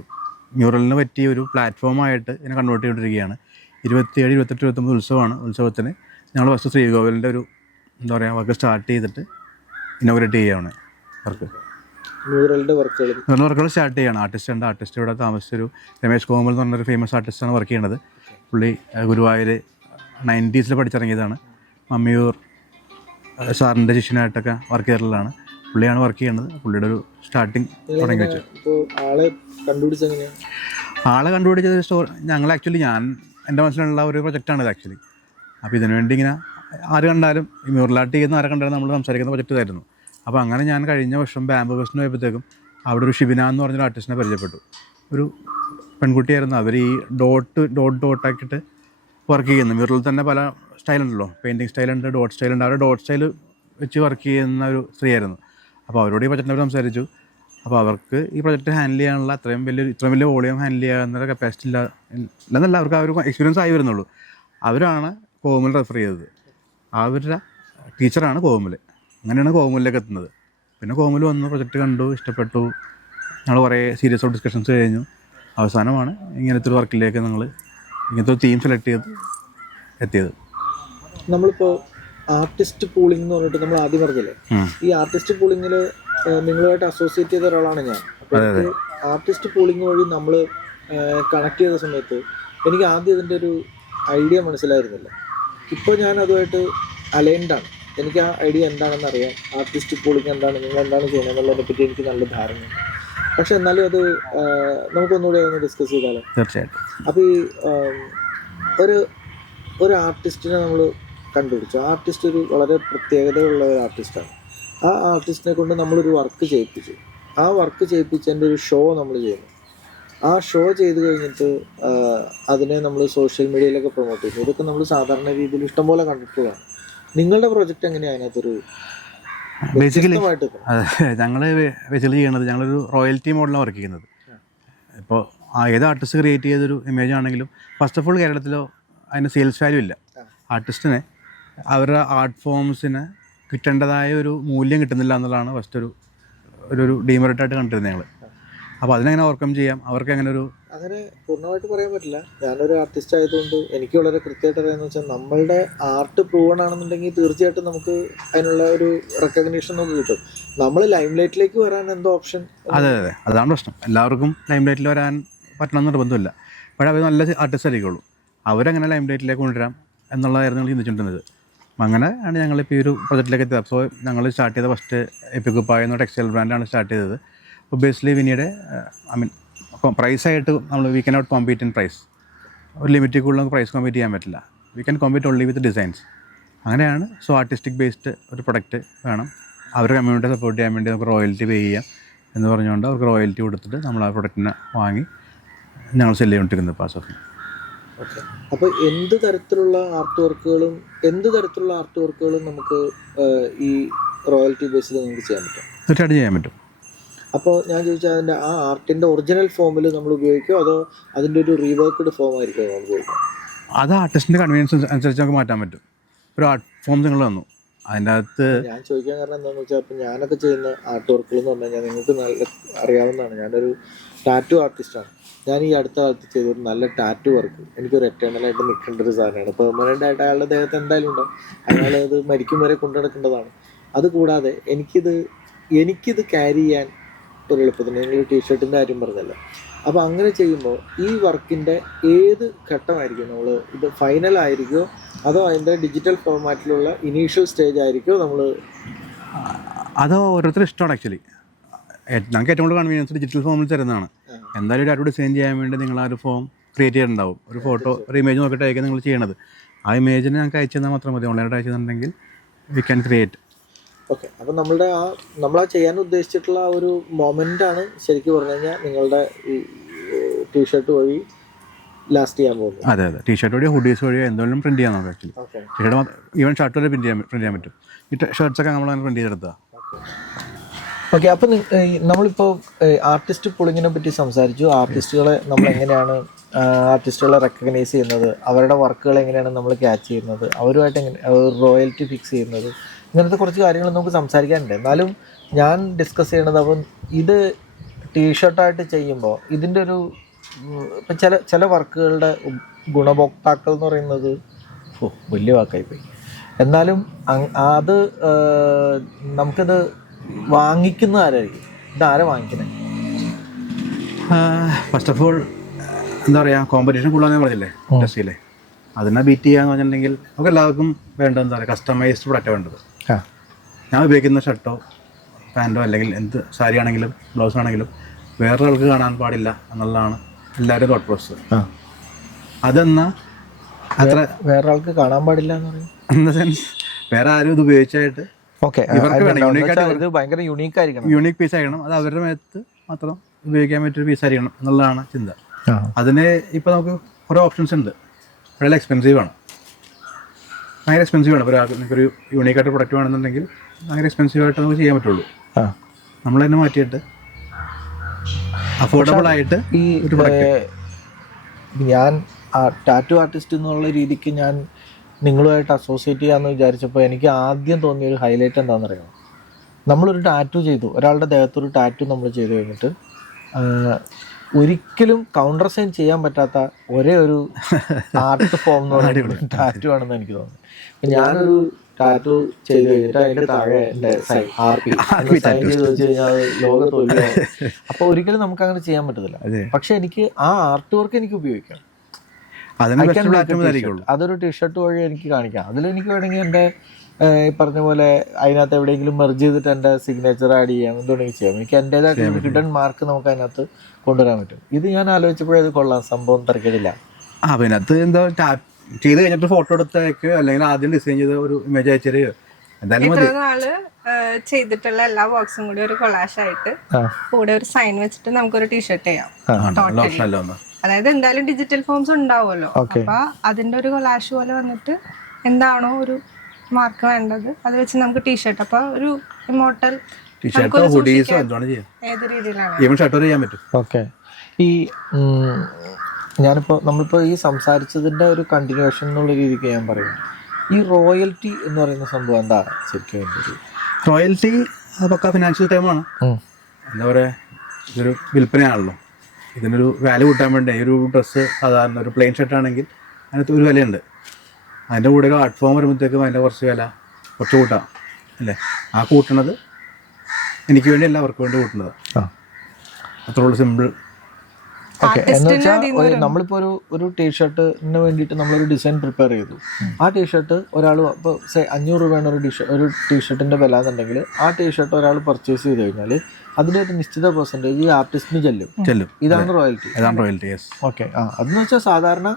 മ്യൂറലിന് പറ്റിയ ഒരു പ്ലാറ്റ്ഫോമായിട്ട് ഇതിനെ കൺവേർട്ട് ചെയ്തുകൊണ്ടിരിക്കുകയാണ്. 27, 28, 29 ഉത്സവമാണ്. ഉത്സവത്തിന് ഞങ്ങൾ ഫസ്റ്റ് ശ്രീകോവിലിൻ്റെ ഒരു എന്താ പറയുക വർക്ക് സ്റ്റാർട്ട് ചെയ്തിട്ട് ഇനോഗ്രേറ്റ് ചെയ്യുകയാണ്. മ്യൂറലിൻ്റെ വർക്കുകൾ സ്റ്റാർട്ട് ചെയ്യുകയാണ്. ആർട്ടിസ്റ്റ് ഇവിടെ താമസിച്ചൊരു രമേശ് കോമൽ എന്ന് പറഞ്ഞൊരു ഫേമസ് ആർട്ടിസ്റ്റാണ് വർക്ക് ചെയ്യണത്. പുള്ളി ഗുരുവായൂർ 90s പഠിച്ചിറങ്ങിയതാണ്. മമ്മിയൂർ സാറിൻ്റെ ശിഷ്യനായിട്ടൊക്കെ വർക്ക് ചെയ്തിട്ടുള്ളതാണ്. പുള്ളിയാണ് വർക്ക് ചെയ്യുന്നത്. പുള്ളിയുടെ ഒരു സ്റ്റാർട്ടിങ് തുടങ്ങി വെച്ചു. ആളെ കണ്ടുപിടിച്ചത് ഞങ്ങൾ ആക്ച്വലി എൻ്റെ മനസ്സിലുള്ള ഒരു പ്രൊജക്റ്റാണ് ഇത് ആക്ച്വലി. അപ്പോൾ ഇതിനു വേണ്ടി ഇങ്ങനെ ആര് കണ്ടാലും ഈ മ്യൂറലായിട്ട് ചെയ്യുന്ന ആരെ കണ്ടാലും നമ്മൾ സംസാരിക്കുന്ന പ്രൊജക്റ്റ് ഇതായിരുന്നു. അപ്പോൾ അങ്ങനെ ഞാൻ കഴിഞ്ഞ വർഷം ബാംബു ഫെസ്റ്റിന് പോയപ്പോഴത്തേക്കും അവിടെ ഒരു ഷിബിന എന്ന് പറഞ്ഞൊരു ആർട്ടിസ്റ്റിനെ പരിചയപ്പെട്ടു. ഒരു പെൺകുട്ടിയായിരുന്നു. അവർ ഈ ഡോട്ടാക്കിയിട്ട് വർക്ക് ചെയ്യുന്നു. മ്യൂറലിൽ തന്നെ പല സ്റ്റൈലുണ്ടല്ലോ, പെയിൻറ്റിങ് സ്റ്റൈലുണ്ട്, ഡോട്ട് സ്റ്റൈലുണ്ട്. അവരുടെ ഡോട്ട് സ്റ്റൈൽ വെച്ച് വർക്ക് ചെയ്യുന്ന ഒരു സ്ത്രീയായിരുന്നു. അപ്പോൾ അവരോട് ഈ പ്രൊജക്റ്റിനെ സംസാരിച്ചു. അപ്പോൾ അവർക്ക് ഈ പ്രൊജക്റ്റ് ഹാൻഡിൽ ചെയ്യാനുള്ള ഇത്രയും വലിയ വോളിയം ഹാൻഡിൽ ചെയ്യാവുന്ന കപ്പാസിറ്റി ഇല്ലെന്നല്ല, അവർക്ക് ആ ഒരു എക്സ്പീരിയൻസ് ആയി വരുന്നുള്ളൂ. അവരാണ് കോമുൽ റെഫർ ചെയ്തത്. അവരുടെ ടീച്ചറാണ് കോമുൽ. അങ്ങനെയാണ് കോമുലിലേക്ക് എത്തുന്നത്. പിന്നെ കോമുൽ വന്നു, പ്രൊജക്റ്റ് കണ്ടു, ഇഷ്ടപ്പെട്ടു. ഞങ്ങൾ കുറേ സീരിയസ് ഓഫ് ഡിസ്കഷൻസ് കഴിഞ്ഞു. അവസാനമാണ് ഇങ്ങനത്തെ ഒരു വർക്കിലേക്ക് ഇങ്ങനത്തെ ഒരു തീം സെലക്ട് ചെയ്ത് എത്തിയത്. നമ്മളിപ്പോൾ ആർട്ടിസ്റ്റ് പൂളിംഗ് എന്ന് പറഞ്ഞിട്ട് നമ്മൾ ആദ്യം പറഞ്ഞില്ലേ, ഈ ആർട്ടിസ്റ്റ് പൂളിങ്ങിൽ നിങ്ങളുമായിട്ട് അസോസിയേറ്റ് ചെയ്ത ഒരാളാണ് ഞാൻ. അപ്പോൾ ആർട്ടിസ്റ്റ് പൂളിംഗ് വഴി നമ്മൾ കണക്ട് ചെയ്ത സമയത്ത് എനിക്ക് ആദ്യം ഇതിൻ്റെ ഒരു ഐഡിയ മനസ്സിലായിരുന്നില്ല. ഇപ്പോൾ ഞാൻ അതുമായിട്ട് അലൈൻഡാണ്. എനിക്ക് ആ ഐഡിയ എന്താണെന്ന് അറിയാം. ആർട്ടിസ്റ്റ് പൂളിംഗ് എന്താണ്, നിങ്ങൾ എന്താണ് ചെയ്യുന്നത് എന്നുള്ളതിനെ പറ്റി എനിക്ക് നല്ല ധാരണയുണ്ട്. പക്ഷെ എന്നാലും അത് നമുക്കൊന്നുകൂടെ ഒന്ന് ഡിസ്കസ് ചെയ്താലോ? തീർച്ചയായിട്ടും. അപ്പോൾ ഈ ഒരു ആർട്ടിസ്റ്റിനെ നമ്മൾ കണ്ടുപിടിച്ചു. ആർട്ടിസ്റ്റ് ഒരു വളരെ പ്രത്യേകതയുള്ള ഒരു ആർട്ടിസ്റ്റാണ്. ആ ആർട്ടിസ്റ്റിനെ കൊണ്ട് നമ്മളൊരു വർക്ക് ചെയ്യിപ്പിച്ചു. ആ വർക്ക് ചെയ്യിപ്പിച്ചതിൻ്റെ ഒരു ഷോ നമ്മൾ ചെയ്യുന്നു. ആ ഷോ ചെയ്ത് കഴിഞ്ഞിട്ട് അതിനെ നമ്മൾ സോഷ്യൽ മീഡിയയിലൊക്കെ പ്രൊമോട്ട് ചെയ്യുന്നു. ഇതൊക്കെ നമ്മൾ സാധാരണ രീതിയിൽ ഇഷ്ടംപോലെ കണ്ടിട്ടുള്ളതാണ്. നിങ്ങളുടെ പ്രോജക്റ്റ് എങ്ങനെയാണ് അതിനകത്തൊരു ബേസിക്കലി ഞങ്ങൾ ബേസിക്കലി ചെയ്യണത്, ഞങ്ങളൊരു റോയൽറ്റി മോഡലാണ് വർക്ക് ചെയ്യുന്നത്. ഇപ്പോൾ ഏത് ആർട്ടിസ്റ്റ് ക്രിയേറ്റ് ചെയ്തൊരു ഇമേജ് ആണെങ്കിലും ഫസ്റ്റ് ഓഫ് ഓൾ കേരളത്തിലോ അതിന് സെയിൽസ് വാല്യൂ ഇല്ല. ആർട്ടിസ്റ്റിനെ അവരുടെ ആർട്ട് ഫോംസിന് കിട്ടേണ്ടതായ ഒരു മൂല്യം കിട്ടുന്നില്ല എന്നുള്ളതാണ് ഫസ്റ്റ് ഒരു ഡീമെറിറ്റായിട്ട് കണ്ടിരുന്നത് ഞങ്ങൾ. അപ്പോൾ അതിനെങ്ങനെ ഓവർകം ചെയ്യാം, അവർക്ക് അങ്ങനെ പൂർണ്ണമായിട്ട് പറയാൻ പറ്റില്ല. ഞാനൊരു ആർട്ടിസ്റ്റ് ആയതുകൊണ്ട് എനിക്ക് വളരെ കൃത്യമായിട്ട് അറിയാമെന്ന് വെച്ചാൽ, നമ്മളുടെ ആർട്ട് പ്രൂവൺ ആണെന്നുണ്ടെങ്കിൽ തീർച്ചയായിട്ടും നമുക്ക് അതിനുള്ള ഒരു റെക്കഗ്നീഷൻ നമുക്ക് കിട്ടും. നമ്മൾ ലൈം ലൈറ്റിലേക്ക് വരാൻ എന്തോ ഓപ്ഷൻ? അതെ, അതാണ് പ്രശ്നം. എല്ലാവർക്കും ലൈം ലൈറ്റിൽ വരാൻ പറ്റണമെന്ന് നിർബന്ധമില്ല. പക്ഷേ അവർ നല്ല ആർട്ടിസ്റ്റ് ആയിരിക്കുള്ളൂ. അവരെങ്ങനെ ലൈം ലൈറ്റിലേക്ക് കൊണ്ടുവരാം എന്നുള്ളതായിരുന്നു ഞങ്ങൾ ചിന്തിച്ചിട്ടുള്ളത്. അങ്ങനെ ആണ് ഞങ്ങളിപ്പോൾ ഈ ഒരു പ്രൊജക്റ്റിലേക്ക് എത്തിയത്. സോ ഞങ്ങൾ സ്റ്റാർട്ട് ചെയ്ത ഫസ്റ്റ് എപ്പിക്കുപ്പായ എന്ന ടെക്സ്റ്റൈൽ ബ്രാൻഡാണ് സ്റ്റാർട്ട് ചെയ്തത്. ഒബ്വിയസ്ലി വിനിയുടെ പ്രൈസായിട്ട് നമ്മൾ we cannot compete in price. ഒരു ലിമിറ്റിൽ കൂടുതൽ നമുക്ക് പ്രൈസ് കോമ്പീറ്റ് ചെയ്യാൻ പറ്റില്ല. We can compete only with designs. അങ്ങനെയാണ്. സോ ആർട്ടിസ്റ്റിക് ബേസ്ഡ് ഒരു പ്രൊഡക്റ്റ് വേണം. അവരുടെ കമ്മ്യൂണിറ്റി സപ്പോർട്ട് ചെയ്യാൻ വേണ്ടി നമുക്ക് റോയൽറ്റി പേ ചെയ്യാം എന്ന് പറഞ്ഞുകൊണ്ട് അവർക്ക് റോയൽറ്റി കൊടുത്തിട്ട് നമ്മൾ ആ പ്രൊഡക്റ്റിനെ വാങ്ങി ഞങ്ങൾ സെല് ചെയ്തുകൊണ്ടിരിക്കുന്നത് പാസ് ഓഫ്. ഓക്കെ. അപ്പോൾ എന്ത് തരത്തിലുള്ള ആർട്ട് വർക്കുകളും നമുക്ക് ഈ റോയൽറ്റി ബേസിൽ നിങ്ങൾക്ക് ചെയ്യാൻ പറ്റും? തീർച്ചയായിട്ടും ചെയ്യാൻ പറ്റും. അപ്പോൾ ഞാൻ ചോദിച്ചാൽ അതിൻ്റെ ആ ആർട്ടിൻ്റെ ഒറിജിനൽ ഫോമിൽ നമ്മൾ ഉപയോഗിക്കുമോ, അതോ അതിൻ്റെ ഒരു റീവർക്ക്ഡ് ഫോം ആയിരിക്കും നമ്മൾ ഉപയോഗിക്കുക? അത് ആർട്ടിസ്റ്റിൻ്റെ കൺവീനിയൻസ് അനുസരിച്ച് നമുക്ക് മാറ്റാൻ പറ്റും. ഒരു ആർട്ട് ഫോം നിങ്ങൾ തന്നു, അതിൻ്റെ അകത്ത് ഞാൻ ചോദിക്കാൻ കാരണം എന്താണെന്ന് വെച്ചാൽ, ഇപ്പം ഞാനൊക്കെ ചെയ്യുന്ന ആർട്ട് വർക്കുകൾ എന്ന് പറഞ്ഞു കഴിഞ്ഞാൽ നിങ്ങൾക്ക് നല്ല അറിയാവുന്നതാണ്. ഞാനൊരു ടാറ്റു ആർട്ടിസ്റ്റാണ്. ഞാൻ ഈ അടുത്ത കാലത്ത് ചെയ്തൊരു നല്ല ടാറ്റു വർക്ക് എനിക്കൊരു എറ്റേണലായിട്ട് നിൽക്കേണ്ട ഒരു സാധനമാണ്. പെർമനൻ്റ് ആയിട്ട് അയാളുടെ ദേഹത്ത് എന്തായാലും ഉണ്ടാവും. അയാളത് മരിക്കും വരെ കൊണ്ടു നടക്കേണ്ടതാണ്. അതുകൂടാതെ എനിക്കിത് ക്യാരി ചെയ്യാൻ ഒരു എളുപ്പത്തിന് നിങ്ങൾ ടീഷർട്ടിൻ്റെ കാര്യം പറഞ്ഞല്ലോ. അപ്പോൾ അങ്ങനെ ചെയ്യുമ്പോൾ ഈ വർക്കിൻ്റെ ഏത് ഘട്ടമായിരിക്കും നമ്മൾ ഇത് ഫൈനൽ ആയിരിക്കുമോ, അതോ അതിൻ്റെ ഡിജിറ്റൽ ഫോർമാറ്റിലുള്ള ഇനീഷ്യൽ സ്റ്റേജ് ആയിരിക്കുമോ നമ്മൾ? അത് ഓരോരുത്തരും ഇഷ്ടമാണ് ആക്ച്വലി. ഞങ്ങൾക്ക് ഏറ്റവും കൂടുതൽ കൺവീനിയൻസ് ഡിജിറ്റൽ ഫോമിൽ തരുന്നതാണ്. എന്തായാലും ഒരു ആർട്ട് ഡിസൈൻ ചെയ്യാൻ വേണ്ടി നിങ്ങൾ ആ ഒരു ഫോം ക്രിയേറ്റ് ചെയ്തിട്ടുണ്ടാവും. ഒരു ഫോട്ടോ, ഒരു ഇമേജ് നോക്കിയിട്ടായിരിക്കും നിങ്ങൾ ചെയ്യണത്. ആ ഇമേജിന് ഞങ്ങൾക്ക് അയച്ചു തന്നാൽ മാത്രം മതി. ഓൺലൈനായിട്ട് അയച്ചു തന്നിട്ടുണ്ടെങ്കിൽ വി ക്യാൻ ക്രിയേറ്റ്. ഓക്കെ. അപ്പം നമ്മളാ ചെയ്യാൻ ഉദ്ദേശിച്ചിട്ടുള്ള ആ ഒരു മൊമെൻ്റാണ് ശരിക്കും പറഞ്ഞു കഴിഞ്ഞാൽ നിങ്ങളുടെ ഈ ടീഷർട്ട് വഴി ലാസ്റ്റ് ചെയ്യാൻ പോകുന്നത്. അതെ, ടീഷർട്ട് വഴിയോ ഹുഡീസ് വഴിയോ എന്തെങ്കിലും പ്രിൻറ്റ് ചെയ്യാൻ നോക്കാം ആക്ച്വലി. ടീഷർട്ട് ഈവൻ ഷർട്ട് വരെ പ്രിൻറ്റ് ചെയ്യാൻ പറ്റും. ഈ ഷർട്ട്സൊക്കെ നമ്മളങ്ങനെ പ്രിൻറ്റ് ചെയ്തെടുത്താൽ. ഓക്കെ. അപ്പം നമ്മളിപ്പോൾ ആർട്ടിസ്റ്റ് പുളിങ്ങിനെ പറ്റി സംസാരിച്ചു. ആർട്ടിസ്റ്റുകളെ നമ്മൾ എങ്ങനെയാണ് ആർട്ടിസ്റ്റുകളെ റെക്കഗ്നൈസ് ചെയ്യുന്നത്, അവരുടെ വർക്കുകൾ എങ്ങനെയാണ് നമ്മൾ ക്യാച്ച് ചെയ്യുന്നത്, അവരുമായിട്ട് റോയൽറ്റി ഫിക്സ് ചെയ്യുന്നത്, ഇങ്ങനത്തെ കുറച്ച് കാര്യങ്ങൾ നമുക്ക് സംസാരിക്കാനുണ്ട്. എന്നാലും ഞാൻ ഡിസ്കസ് ചെയ്യണത്, അപ്പം ഇത് ടീഷർട്ടായിട്ട് ചെയ്യുമ്പോൾ ഇതിൻ്റെ ഒരു ഇപ്പം ചില വർക്കുകളുടെ ഗുണഭോക്താക്കൾ എന്ന് പറയുന്നത് വലിയ വാക്കായിപ്പോയി. എന്നാലും അത് നമുക്കിത് വാങ്ങിക്കുന്ന ആരായിരിക്കും? ഇതാരാ വാങ്ങിക്കുന്നത്? ഫസ്റ്റ് ഓഫ് ഓൾ എന്താ പറയുക, കോമ്പറ്റീഷൻ കൂടുതലാണെന്ന് പറഞ്ഞില്ലേ ഇൻഡസ്ട്രിയിലെ. അതിനെ ബീറ്റ് ചെയ്യാന്ന് പറഞ്ഞിട്ടുണ്ടെങ്കിൽ നമുക്ക് എല്ലാവർക്കും വേണ്ടത് എന്താ പറയുക, കസ്റ്റമൈസ്ഡ് പ്രൊഡക്റ്റാണ് വേണ്ടത്. ഞാൻ ഉപയോഗിക്കുന്ന ഷർട്ടോ പാൻറ്റോ അല്ലെങ്കിൽ എന്ത് സാരി ആണെങ്കിലും ബ്ലൗസ് ആണെങ്കിലും വേറൊരാൾക്ക് കാണാൻ പാടില്ല എന്നുള്ളതാണ് എല്ലാവരും തോട്ട് പ്രോസസ്. ആ അതെന്നാ അത്ര വേറെ ആൾക്ക് കാണാൻ പാടില്ല എന്ന് പറയും. ഇൻ ദ സെൻസ് വേറെ ആരും ഇത് ഉപയോഗിച്ചായിട്ട് ഓക്കെ, ഇവർക്ക് വേണം യൂണീക്കായിട്ട് ഇത് ഭയങ്കര യുണീക്ക് ആയിരിക്കണം. യൂണീക്ക് പീസ് ആയിരിക്കണം. അത് അവരുടെ മേത്ത് മാത്രം ഉപയോഗിക്കാൻ പറ്റിയൊരു പീസ് ആയിരിക്കണം എന്നുള്ളതാണ് ചിന്ത. അതിന് ഇപ്പോൾ നമുക്ക് കുറേ ഓപ്ഷൻസ് ഉണ്ട്. വളരെ എക്സ്പെൻസീവ് ആണ്, ഭയങ്കര എക്സ്പെൻസീവ് ആണ്. ഇപ്പോൾ നമുക്കൊരു യൂണീക്കായിട്ട് പ്രൊഡക്റ്റ് വേണമെന്നുണ്ടെങ്കിൽ ഭയങ്കര എക്സ്പെൻസീവ് ആയിട്ട് നമുക്ക് ചെയ്യാൻ പറ്റുള്ളൂ. നമ്മൾ തന്നെ മാറ്റിയിട്ട് അഫോർഡബിൾ ആയിട്ട് ഈ ഒരു പ്രൊഡക്റ്റ്. ഞാൻ ടാറ്റു ആർട്ടിസ്റ്റ് എന്നുള്ള രീതിക്ക് ഞാൻ നിങ്ങളുമായിട്ട് അസോസിയേറ്റ് ചെയ്യാമെന്ന് വിചാരിച്ചപ്പോൾ എനിക്ക് ആദ്യം തോന്നിയ ഒരു ഹൈലൈറ്റ് എന്താണെന്നറിയാമോ? നമ്മളൊരു ടാറ്റു ചെയ്തു, ഒരാളുടെ ദേഹത്തൊരു ടാറ്റു നമ്മൾ ചെയ്ത് കഴിഞ്ഞിട്ട് ഒരിക്കലും കൗണ്ടർ സൈൻ ചെയ്യാൻ പറ്റാത്ത ഒരേ ഒരു ആർട്ട് ഫോം എന്ന് പറയുന്നത് ടാറ്റു ആണെന്ന് എനിക്ക് തോന്നുന്നു. അപ്പം ഞാനൊരു ടാറ്റു ചെയ്ത് കഴിഞ്ഞിട്ട് അതിൻ്റെ താഴെ എൻ്റെ സൈൻ ചെയ്ത് വെച്ച് കഴിഞ്ഞാൽ ലോകത്ത് ഒഴിവാ. അപ്പോൾ ഒരിക്കലും നമുക്ക് അങ്ങനെ ചെയ്യാൻ പറ്റത്തില്ല. പക്ഷെ എനിക്ക് ആ ആർട്ട് വർക്ക് എനിക്ക് ഉപയോഗിക്കാം. അതൊരു ടീഷർട്ട് വഴി എനിക്ക് കാണിക്കാം. അതിലെനിക്ക് വേണമെങ്കിൽ എൻ്റെ ഈ പറഞ്ഞ പോലെ അതിനകത്ത് എവിടെയെങ്കിലും മെർജ് ചെയ്തിട്ട് എൻ്റെ സിഗ്നേച്ചർ ആഡ് ചെയ്യാം, എന്തുകൊണ്ടെങ്കിൽ ചെയ്യാം. എനിക്ക് എൻ്റേതായിട്ട് ഹിഡൻ മാർക്ക് നമുക്ക് അതിനകത്ത് കൊണ്ടുവരാൻ പറ്റും. ഇത് ഞാൻ ആലോചിച്ചപ്പോഴേ ഇത് കൊള്ളാം, സംഭവം തിരക്കിടില്ല. അതിനകത്ത് എന്താ ചെയ്ത് കഴിഞ്ഞിട്ട് ഫോട്ടോ എടുത്തേക്ക്, അല്ലെങ്കിൽ ആദ്യം ഡിസൈൻ ചെയ്ത ഒരു ഇമേജ് അയച്ചോ. ഇത്ര നാള് ചെയ്തിട്ടുള്ള എല്ലാ ബോക്സും കൂടി ഒരു കൊളാഷ് ആയിട്ട് കൂടെ ഒരു സൈൻ വെച്ചിട്ട് നമുക്കൊരു ടീഷർട്ട് ചെയ്യാം. അതായത് എന്തായാലും ഡിജിറ്റൽ ഫോംസ് ഉണ്ടാവുമല്ലോ. അപ്പൊ അതിന്റെ ഒരു കൊളാഷ് പോലെ വന്നിട്ട് എന്താണോ ഒരു മാർക്ക് വേണ്ടത് അത് വെച്ച് നമുക്ക് ടീഷർട്ട്, അപ്പൊ ഒരു ഇമോർട്ടൽ ഏത് രീതിയിലാണ്. ഓക്കെ, ഈ നമ്മളിപ്പോൾ ഈ സംസാരിച്ചതിൻ്റെ ഒരു കണ്ടിന്യൂഷൻ എന്നുള്ള രീതിക്ക് ഞാൻ പറയും, ഈ റോയൽറ്റി എന്ന് പറയുന്ന സംഭവം എന്താണ് ശരിക്കും വേണ്ടത്? റോയൽറ്റി പക്ക ഫിനാൻഷ്യൽ ടൈമാണ്. എന്താ പറയുക, ഇതൊരു വിൽപ്പനയാണല്ലോ. ഇതിനൊരു വാല്യൂ കൂട്ടാൻ വേണ്ടി ഒരു ഡ്രസ്സ് സാധാരണ ഒരു പ്ലെയിൻ ഷർട്ട് ആണെങ്കിൽ അതിനകത്ത് ഒരു വിലയുണ്ട്. അതിൻ്റെ കൂടെ ഒരു ആർട്ട് ഫോം വരുമ്പോഴത്തേക്കും അതിൻ്റെ കുറച്ച് വില കുറച്ച് കൂട്ടാം അല്ലേ. ആ കൂട്ടണത് എനിക്ക് വേണ്ടി അല്ല, അവർക്ക് വേണ്ടി കൂട്ടുന്നത്. അത്രയുള്ള സിമ്പിൾ. ഓക്കെ, എന്ന് വെച്ചാൽ നമ്മളിപ്പോൾ ഒരു ടീഷർട്ടിന് വേണ്ടിയിട്ട് നമ്മളൊരു ഡിസൈൻ പ്രിപ്പയർ ചെയ്തു. ആ ടീഷർട്ട് ഒരാൾ ഇപ്പോൾ 500 രൂപയാണ് ഒരു ടീഷർട്ടിൻ്റെ വില എന്നുണ്ടെങ്കിൽ ആ ടീഷർട്ട് ഒരാൾ പർച്ചേസ് ചെയ്ത് കഴിഞ്ഞാൽ അതിൻ്റെ ഒരു നിശ്ചിത പെർസെൻറ്റേജ് ഈ ആർട്ടിസ്റ്റിന് ചെല്ലും. ഇതാണ് റോയൽറ്റി. ഓക്കെ, അതെന്ന് വെച്ചാൽ സാധാരണ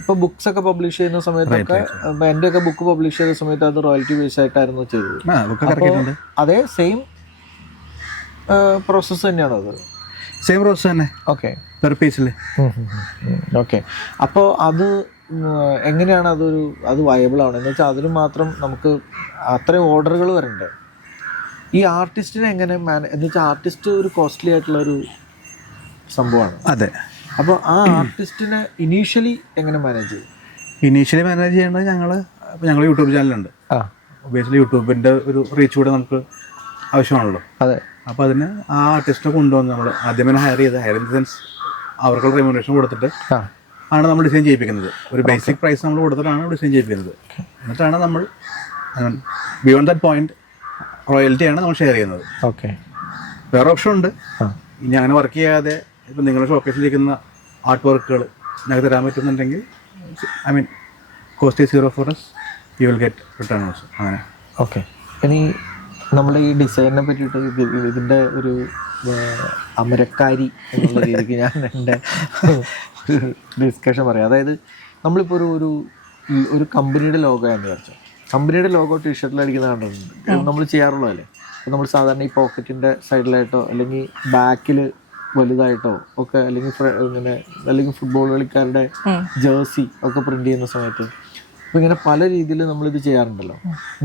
ഇപ്പോൾ ബുക്സ് ഒക്കെ പബ്ലിഷ് ചെയ്യുന്ന സമയത്തൊക്കെ, എൻ്റെയൊക്കെ ബുക്ക് പബ്ലിഷ് ചെയ്ത സമയത്ത് അത് റോയൽറ്റി ബേസ് ആയിട്ടായിരുന്നു ചെയ്തത്. അതേ സെയിം പ്രോസസ്സ് തന്നെയാണോ അത്? സെയിം പ്രോസസ്സ് തന്നെ. ഓക്കെ, പെർ പീസിൽ. ഓക്കെ, അപ്പോൾ അത് എങ്ങനെയാണ് അത് വയബിൾ ആണ് എന്ന് വെച്ചാൽ അതിന് മാത്രം നമുക്ക് അത്രയും ഓർഡറുകൾ വരണ്ടേ? ഈ ആർട്ടിസ്റ്റിനെ എങ്ങനെ എന്ന് വെച്ചാൽ ആർട്ടിസ്റ്റ് ഒരു കോസ്റ്റ്ലി ആയിട്ടുള്ളൊരു സംഭവമാണ്. അതെ. അപ്പോൾ ആ ആർട്ടിസ്റ്റിനെ ഇനീഷ്യലി എങ്ങനെ മാനേജ് ചെയ്യും? ഇനീഷ്യലി മാനേജ് ചെയ്യേണ്ടത് ഞങ്ങൾ യൂട്യൂബ് ചാനലുണ്ട്. ഒബിയസ്ലി യൂട്യൂബിൻ്റെ ഒരു റീച്ച് കൂടെ നമുക്ക് ആവശ്യമാണല്ലോ. അതെ. അപ്പോൾ അതിന് ആ ആർട്ടിസ്റ്റിനെ കൊണ്ടുവന്ന് നമ്മൾ ആദ്യമേ ഹയർ ഇൻ ദ സെൻസ് അവർക്കുള്ള റെമ്യൂണറേഷൻ കൊടുത്തിട്ട് ആണ് നമ്മൾ ഡിസൈൻ ചെയ്യിപ്പിക്കുന്നത്. ഒരു ബേസിക് പ്രൈസ് നമ്മൾ കൊടുത്തിട്ടാണ് ഡിസൈൻ ചെയ്യിപ്പിക്കുന്നത്. എന്നിട്ടാണ് നമ്മൾ ബിയോണ്ട് ദാറ്റ് പോയിന്റ് റോയൽറ്റിയാണ് നമ്മൾ ഷെയർ ചെയ്യുന്നത്. ഓക്കെ, വേറെ ഓപ്ഷൻ ഉണ്ട്. ഇനി അങ്ങനെ വർക്ക് ചെയ്യാതെ ഇപ്പം നിങ്ങളുടെ ഷോക്കേസിലിരിക്കുന്ന ആർട്ട് വർക്കുകൾ ഞങ്ങൾക്ക് തരാൻ പറ്റുന്നുണ്ടെങ്കിൽ, I mean cost is 0 for us, you will get return also. അങ്ങനെ. ഓക്കെ, ഇനി നമ്മുടെ ഈ ഡിസൈനിനെ പറ്റിയിട്ട് ഇതിൻ്റെ ഒരു അമരക്കാരി എന്നുള്ള രീതിക്ക് ഞാൻ എൻ്റെ ഡിസ്കഷൻ പറയാം. അതായത് നമ്മളിപ്പോൾ ഒരു കമ്പനിയുടെ ലോഗോ എന്ന് വിചാരിച്ചു. കമ്പനിയുടെ ലോഗോ ടീഷർട്ടിൽ അടിക്കുന്ന കണ്ടിട്ടുണ്ട്, നമ്മൾ ചെയ്യാറുള്ളതല്ലേ. അപ്പോൾ നമ്മൾ സാധാരണ ഈ പോക്കറ്റിൻ്റെ സൈഡിലായിട്ടോ അല്ലെങ്കിൽ ബാക്കിൽ വലുതായിട്ടോ ഒക്കെ, അല്ലെങ്കിൽ ഫുട്ബോൾ കളിക്കാരുടെ ജേഴ്സി ഒക്കെ പ്രിന്റ് ചെയ്യുന്ന സമയത്ത് അപ്പോൾ ഇങ്ങനെ പല രീതിയിൽ നമ്മളിത് ചെയ്യാറുണ്ടല്ലോ.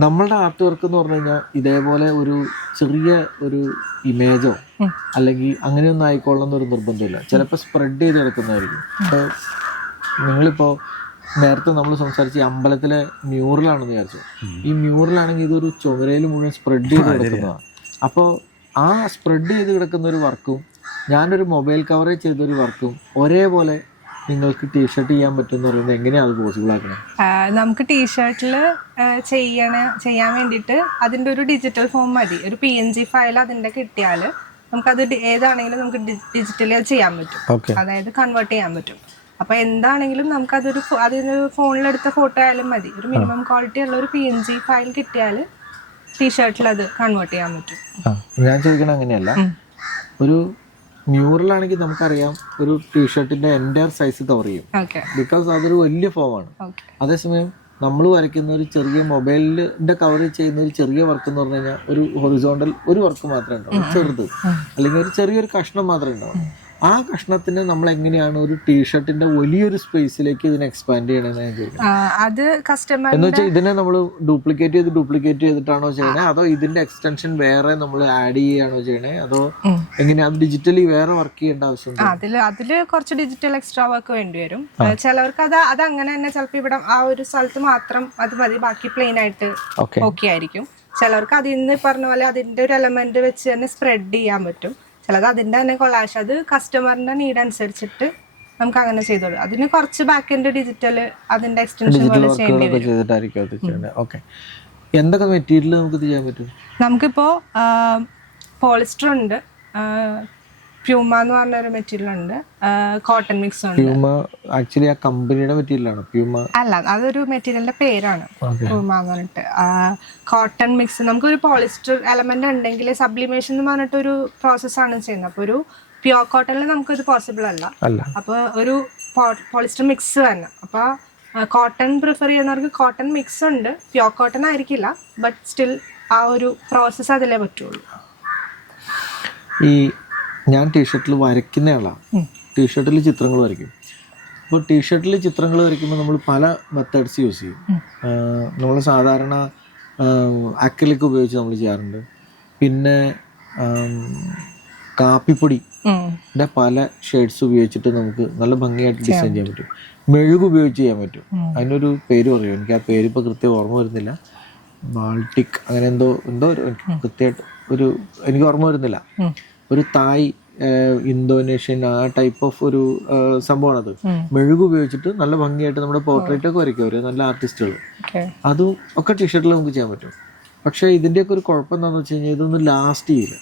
നമ്മളുടെ ആർട്ട് വർക്ക് എന്ന് പറഞ്ഞു കഴിഞ്ഞാൽ ഇതേപോലെ ഒരു ചെറിയ ഒരു ഇമേജോ അല്ലെങ്കിൽ അങ്ങനെയൊന്നും ആയിക്കൊള്ളണം എന്നൊരു നിർബന്ധമില്ല. ചിലപ്പോൾ സ്പ്രെഡ് ചെയ്ത് കിടക്കുന്നതായിരിക്കും. അപ്പോൾ നിങ്ങളിപ്പോൾ നേരത്തെ നമ്മൾ സംസാരിച്ച ഈ അമ്പലത്തിലെ മ്യൂറലാണെന്ന് വിചാരിച്ചു. ഈ മ്യൂറലാണെങ്കിൽ ഇതൊരു ചുമരയിൽ മുഴുവൻ സ്പ്രെഡ് ചെയ്ത് കിടക്കുന്നതാണ്. അപ്പോൾ ആ സ്പ്രെഡ് ചെയ്ത് കിടക്കുന്ന ഒരു വർക്കും ഞാനൊരു മൊബൈൽ കവറേജ് ചെയ്തൊരു വർക്കും ഒരേപോലെ നിങ്ങൾക്ക് ടീഷർട്ട് ചെയ്യാൻ പറ്റും എന്ന് പറയുന്നത് എങ്ങനെയാണ് അത് പോസിബിൾ ആക്കണം? നമുക്ക് ടീഷർട്ടിൽ ചെയ്യാൻ വേണ്ടിയിട്ട് അതിൻ്റെ ഒരു ഡിജിറ്റൽ ഫോം മതി. ഒരു PNG ഫയൽ അതിൻ്റെ കിട്ടിയാൽ നമുക്കത് ഏതാണെങ്കിലും നമുക്ക് ഡിജിറ്റലി അത് ചെയ്യാൻ പറ്റും. അതായത് കൺവേർട്ട് ചെയ്യാൻ പറ്റും. അപ്പോൾ എന്താണെങ്കിലും നമുക്കതൊരു ഫോണിലെടുത്ത ഫോട്ടോ ആയാലും മതി. ഒരു മിനിമം ക്വാളിറ്റി ഉള്ള ഒരു PNG ഫയൽ കിട്ടിയാൽ ടീഷർട്ടിൽ അത് കൺവേർട്ട് ചെയ്യാൻ പറ്റും. ഞാൻ ചോദിക്കണത് അങ്ങനെയല്ല, ഒരു മ്യൂറലാണെങ്കിൽ നമുക്കറിയാം ഒരു ടീഷർട്ടിന്റെ എൻ്റയർ സൈസ് കവർ ചെയ്യും, ഓക്കെ ബിക്കോസ് അതൊരു വലിയ ഫോമാണ്. ഓക്കെ അതേസമയം നമ്മൾ വരയ്ക്കുന്ന ഒരു ചെറിയ മൊബൈലിന്റെ കവർ ചെയ്യുന്ന ഒരു ചെറിയ വർക്ക് എന്ന് പറഞ്ഞു കഴിഞ്ഞാൽ ഒരു ഹൊറിസോണ്ടൽ ഒരു വർക്ക് മാത്രമേ ഉണ്ടാവും, ചെറുത്, അല്ലെങ്കിൽ ഒരു ചെറിയൊരു കഷ്ണം മാത്രമേ ഉണ്ടാവും. ആ കഷ്ണത്തിന് നമ്മൾ എങ്ങനെയാണ് ഒരു ടീഷർട്ടിന്റെ വലിയൊരു സ്പേസിലേക്ക് ഇതിനെ എക്സ്പാൻഡ് ചെയ്യണമെന്ന് ഞാൻ ചോദിക്കുന്നത്. അത് കസ്റ്റമർ എന്ന് വെച്ചാൽ ഇതിനെ നമ്മൾ ഡ്യൂപ്ലിക്കേറ്റ് ചെയ്തിട്ടാണോ ചെയ്യണേ, അതോ ഇതിന്റെ എക്സ്റ്റൻഷൻ വേറെ നമ്മൾ ആഡ് ചെയ്യുകയാണോ ചെയ്യണേ, അതോ എങ്ങനെയാ അത് ഡിജിറ്റലി വേറെ വർക്ക് ചെയ്യേണ്ട ആവശ്യമുണ്ട്? അതില് കുറച്ച് ഡിജിറ്റൽ എക്സ്ട്രാ വർക്ക് വേണ്ടി വരും. ചിലവർക്ക് അത് അങ്ങനെ തന്നെ ചിലപ്പോൾ ഇവിടെ ആ ഒരു സ്ഥലത്ത് മാത്രം അത് മതി, ബാക്കി പ്ലെയിൻ ആയിട്ട് ഓക്കെ ആയിരിക്കും. ചിലർക്ക് അതിൽ നിന്ന് പറഞ്ഞ പോലെ അതിന്റെ ഒരു എലമെന്റ് വെച്ച് തന്നെ സ്പ്രെഡ് ചെയ്യാൻ പറ്റും. ചിലത് അതിന്റെ തന്നെ കൊളാഷ്, അത് കസ്റ്റമറിന്റെ നീഡ് അനുസരിച്ചിട്ട് നമുക്ക് അങ്ങനെ ചെയ്തോളൂ. അതിന് കുറച്ച് ബാക്ക് എൻഡ് ഡിജിറ്റൽ അതിന്റെ എക്സ്റ്റൻഷൻ പോലെ ചെയ്യേണ്ടി വരും. എന്തൊക്കെ മെറ്റീരിയൽ നമുക്ക് ചെയ്യാൻ പറ്റും? നമുക്കിപ്പോ പോളിസ്റ്റർ ഉണ്ട്, പ്യൂമ എന്ന് പറഞ്ഞ ഒരു മെറ്റീരിയൽ ഉണ്ട്, കോട്ടൺ മിക്സ് ഉണ്ട്. പ്യൂമ ആക്ച്വലി ആ കമ്പനിയുടെ മെറ്റീരിയൽ ആണ്. പ്യൂമ അല്ല, അതൊരു മെറ്റീരിയലിന്റെ പേരാണ് പ്യൂമ എന്ന് പറഞ്ഞിട്ട്. കോട്ടൺ മിക്സ് നമുക്കൊരു പോളിസ്റ്റർ എലമെന്റ് ഉണ്ടെങ്കിൽ സബ്ലിമേഷൻ എന്ന് പറഞ്ഞിട്ടൊരു പ്രോസസ്സാണ് ചെയ്യുന്നത്. അപ്പോൾ ഒരു പ്യോർ കോട്ടണിൽ നമുക്കത് പോസിബിൾ അല്ല. അപ്പോൾ ഒരു പോളിസ്റ്റർ മിക്സ് തന്നെ. അപ്പോൾ കോട്ടൺ പ്രിഫർ ചെയ്യുന്നവർക്ക് കോട്ടൺ മിക്സ് ഉണ്ട്, പ്യോർ കോട്ടൺ ആയിരിക്കില്ല, ബട്ട് സ്റ്റിൽ ആ ഒരു പ്രോസസ്സ് അതിലേ പറ്റുള്ളൂ. ഈ ഞാൻ ടീഷർട്ടിൽ വരയ്ക്കുന്ന ആളാണ്, ടീഷർട്ടിൽ ചിത്രങ്ങൾ വരയ്ക്കും. അപ്പോൾ ടീഷർട്ടിൽ ചിത്രങ്ങൾ വരയ്ക്കുമ്പോൾ നമ്മൾ പല മെത്തേഡ്സ് യൂസ് ചെയ്യും. നമ്മൾ സാധാരണ അക്രിലിക് ഉപയോഗിച്ച് നമ്മൾ ചെയ്യാറുണ്ട്. പിന്നെ കാപ്പിപ്പൊടിയുടെ പല ഷെയ്ഡ്സ് ഉപയോഗിച്ചിട്ട് നമുക്ക് നല്ല ഭംഗിയായിട്ട് ഡിസൈൻ ചെയ്യാൻ പറ്റും. മെഴുക് ഉപയോഗിച്ച് ചെയ്യാൻ പറ്റും. അതിനൊരു പേര് പറയും, എനിക്ക് ആ പേര് ഇപ്പോൾ കൃത്യം ഓർമ്മ വരുന്നില്ല. ബാൾട്ടിക് അങ്ങനെ എന്തോ കൃത്യമായിട്ട് എനിക്ക് ഓർമ്മ വരുന്നില്ല. ഒരു തായ് ഇന്തോനേഷ്യൻ ആ ടൈപ്പ് ഓഫ് ഒരു സംഭവമാണത്. മെഴുക് ഉപയോഗിച്ചിട്ട് നല്ല ഭംഗിയായിട്ട് നമ്മുടെ പോർട്രേറ്റ് ഒക്കെ വരയ്ക്കും അവർ, നല്ല ആർട്ടിസ്റ്റുകൾ. അതും ഒക്കെ ടീഷർട്ടിൽ നമുക്ക് ചെയ്യാൻ പറ്റും. പക്ഷേ ഇതിൻ്റെയൊക്കെ ഒരു കുഴപ്പം എന്താണെന്ന് വെച്ച് കഴിഞ്ഞാൽ ഇതൊന്നും ലാസ്റ്റ് ചെയ്യില്ല.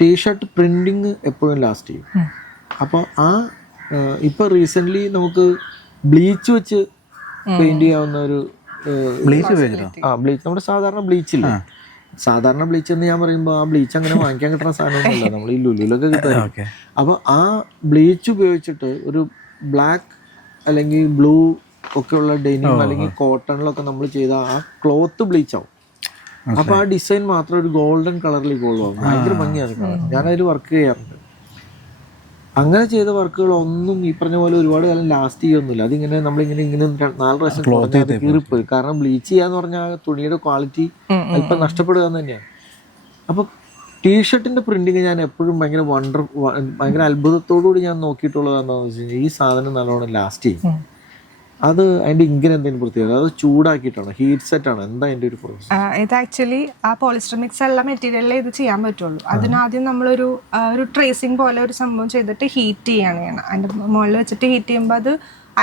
ടീഷർട്ട് പ്രിന്റിങ് എപ്പോഴും ലാസ്റ്റ് ചെയ്യും. അപ്പോൾ ഇപ്പോൾ റീസെൻ്റ്ലി നമുക്ക് ബ്ലീച്ച് വെച്ച് പെയിന്റ് ചെയ്യാവുന്ന ഒരു ബ്ലീച്ച് നമ്മുടെ സാധാരണ ബ്ലീച്ചില്ല. സാധാരണ ബ്ലീച്ച് എന്ന് ഞാൻ പറയുമ്പോൾ ആ ബ്ലീച്ച് അങ്ങനെ വാങ്ങിക്കാൻ കിട്ടുന്ന സാധനമൊന്നുമല്ല, നമ്മൾ ഈ ലുലുലൊക്കെ കിട്ടും. അപ്പോൾ ആ ബ്ലീച്ച് ഉപയോഗിച്ചിട്ട് ഒരു ബ്ലാക്ക് അല്ലെങ്കിൽ ബ്ലൂ ഒക്കെ ഉള്ള ഡെനിം അല്ലെങ്കിൽ കോട്ടണിലൊക്കെ നമ്മൾ ചെയ്ത ആ ക്ലോത്ത് ബ്ലീച്ച് ആവും. അപ്പോൾ ആ ഡിസൈൻ മാത്രം ഒരു ഗോൾഡൻ കളറിൽ ആവും. ഭയങ്കര ഭംഗിയാണ് കളർ. ഞാനതിൽ വർക്ക് ചെയ്യാറുണ്ട്. അങ്ങനെ ചെയ്ത വർക്കുകളൊന്നും ഈ പറഞ്ഞ പോലെ ഒരുപാട് കാലം ലാസ്റ്റ് ചെയ്യൊന്നുമില്ല. അതിങ്ങനെ നമ്മളിങ്ങനെ 4 പ്രാവശ്യം കീറിപ്പോയി. കാരണം ബ്ലീച്ച് ചെയ്യാന്ന് പറഞ്ഞാൽ തുണിയുടെ ക്വാളിറ്റി അല്പം നഷ്ടപ്പെടുക എന്ന് തന്നെയാണ്. അപ്പോൾ ടീഷർട്ടിന്റെ പ്രിന്റിങ് ഞാൻ എപ്പോഴും ഭയങ്കര അത്ഭുതത്തോടുകൂടി ഞാൻ നോക്കിയിട്ടുള്ളത് എന്താണെന്ന് വെച്ച് കഴിഞ്ഞാൽ ഈ സാധനം നല്ലോണം ലാസ്റ്റ് ചെയ്യും. അത് അതിന്റെ ഇങ്ങനെ എന്തെങ്കിലും പ്രത്യേകത, അത് ചൂടാക്കിയിട്ടാണ്, ഹീറ്റ് സെറ്റ് ആണ്, എന്താ അതിന്റെ ഒരു പ്രോസസ്? ഇത് ആക്ച്വലി ആ പോളിസ്റ്റർ മിക്സ് എല്ലാ മെറ്റീരിയലിൽ ഇത് ചെയ്യാൻ പറ്റുള്ളൂ. അതിനാദ്യം നമ്മളൊരു ട്രേസിങ് പോലെ ഒരു സംഭവം ചെയ്തിട്ട് ഹീറ്റ് ചെയ്യണം. അതിന്റെ മുകളിൽ വെച്ചിട്ട് ഹീറ്റ് ചെയ്യുമ്പോൾ അത്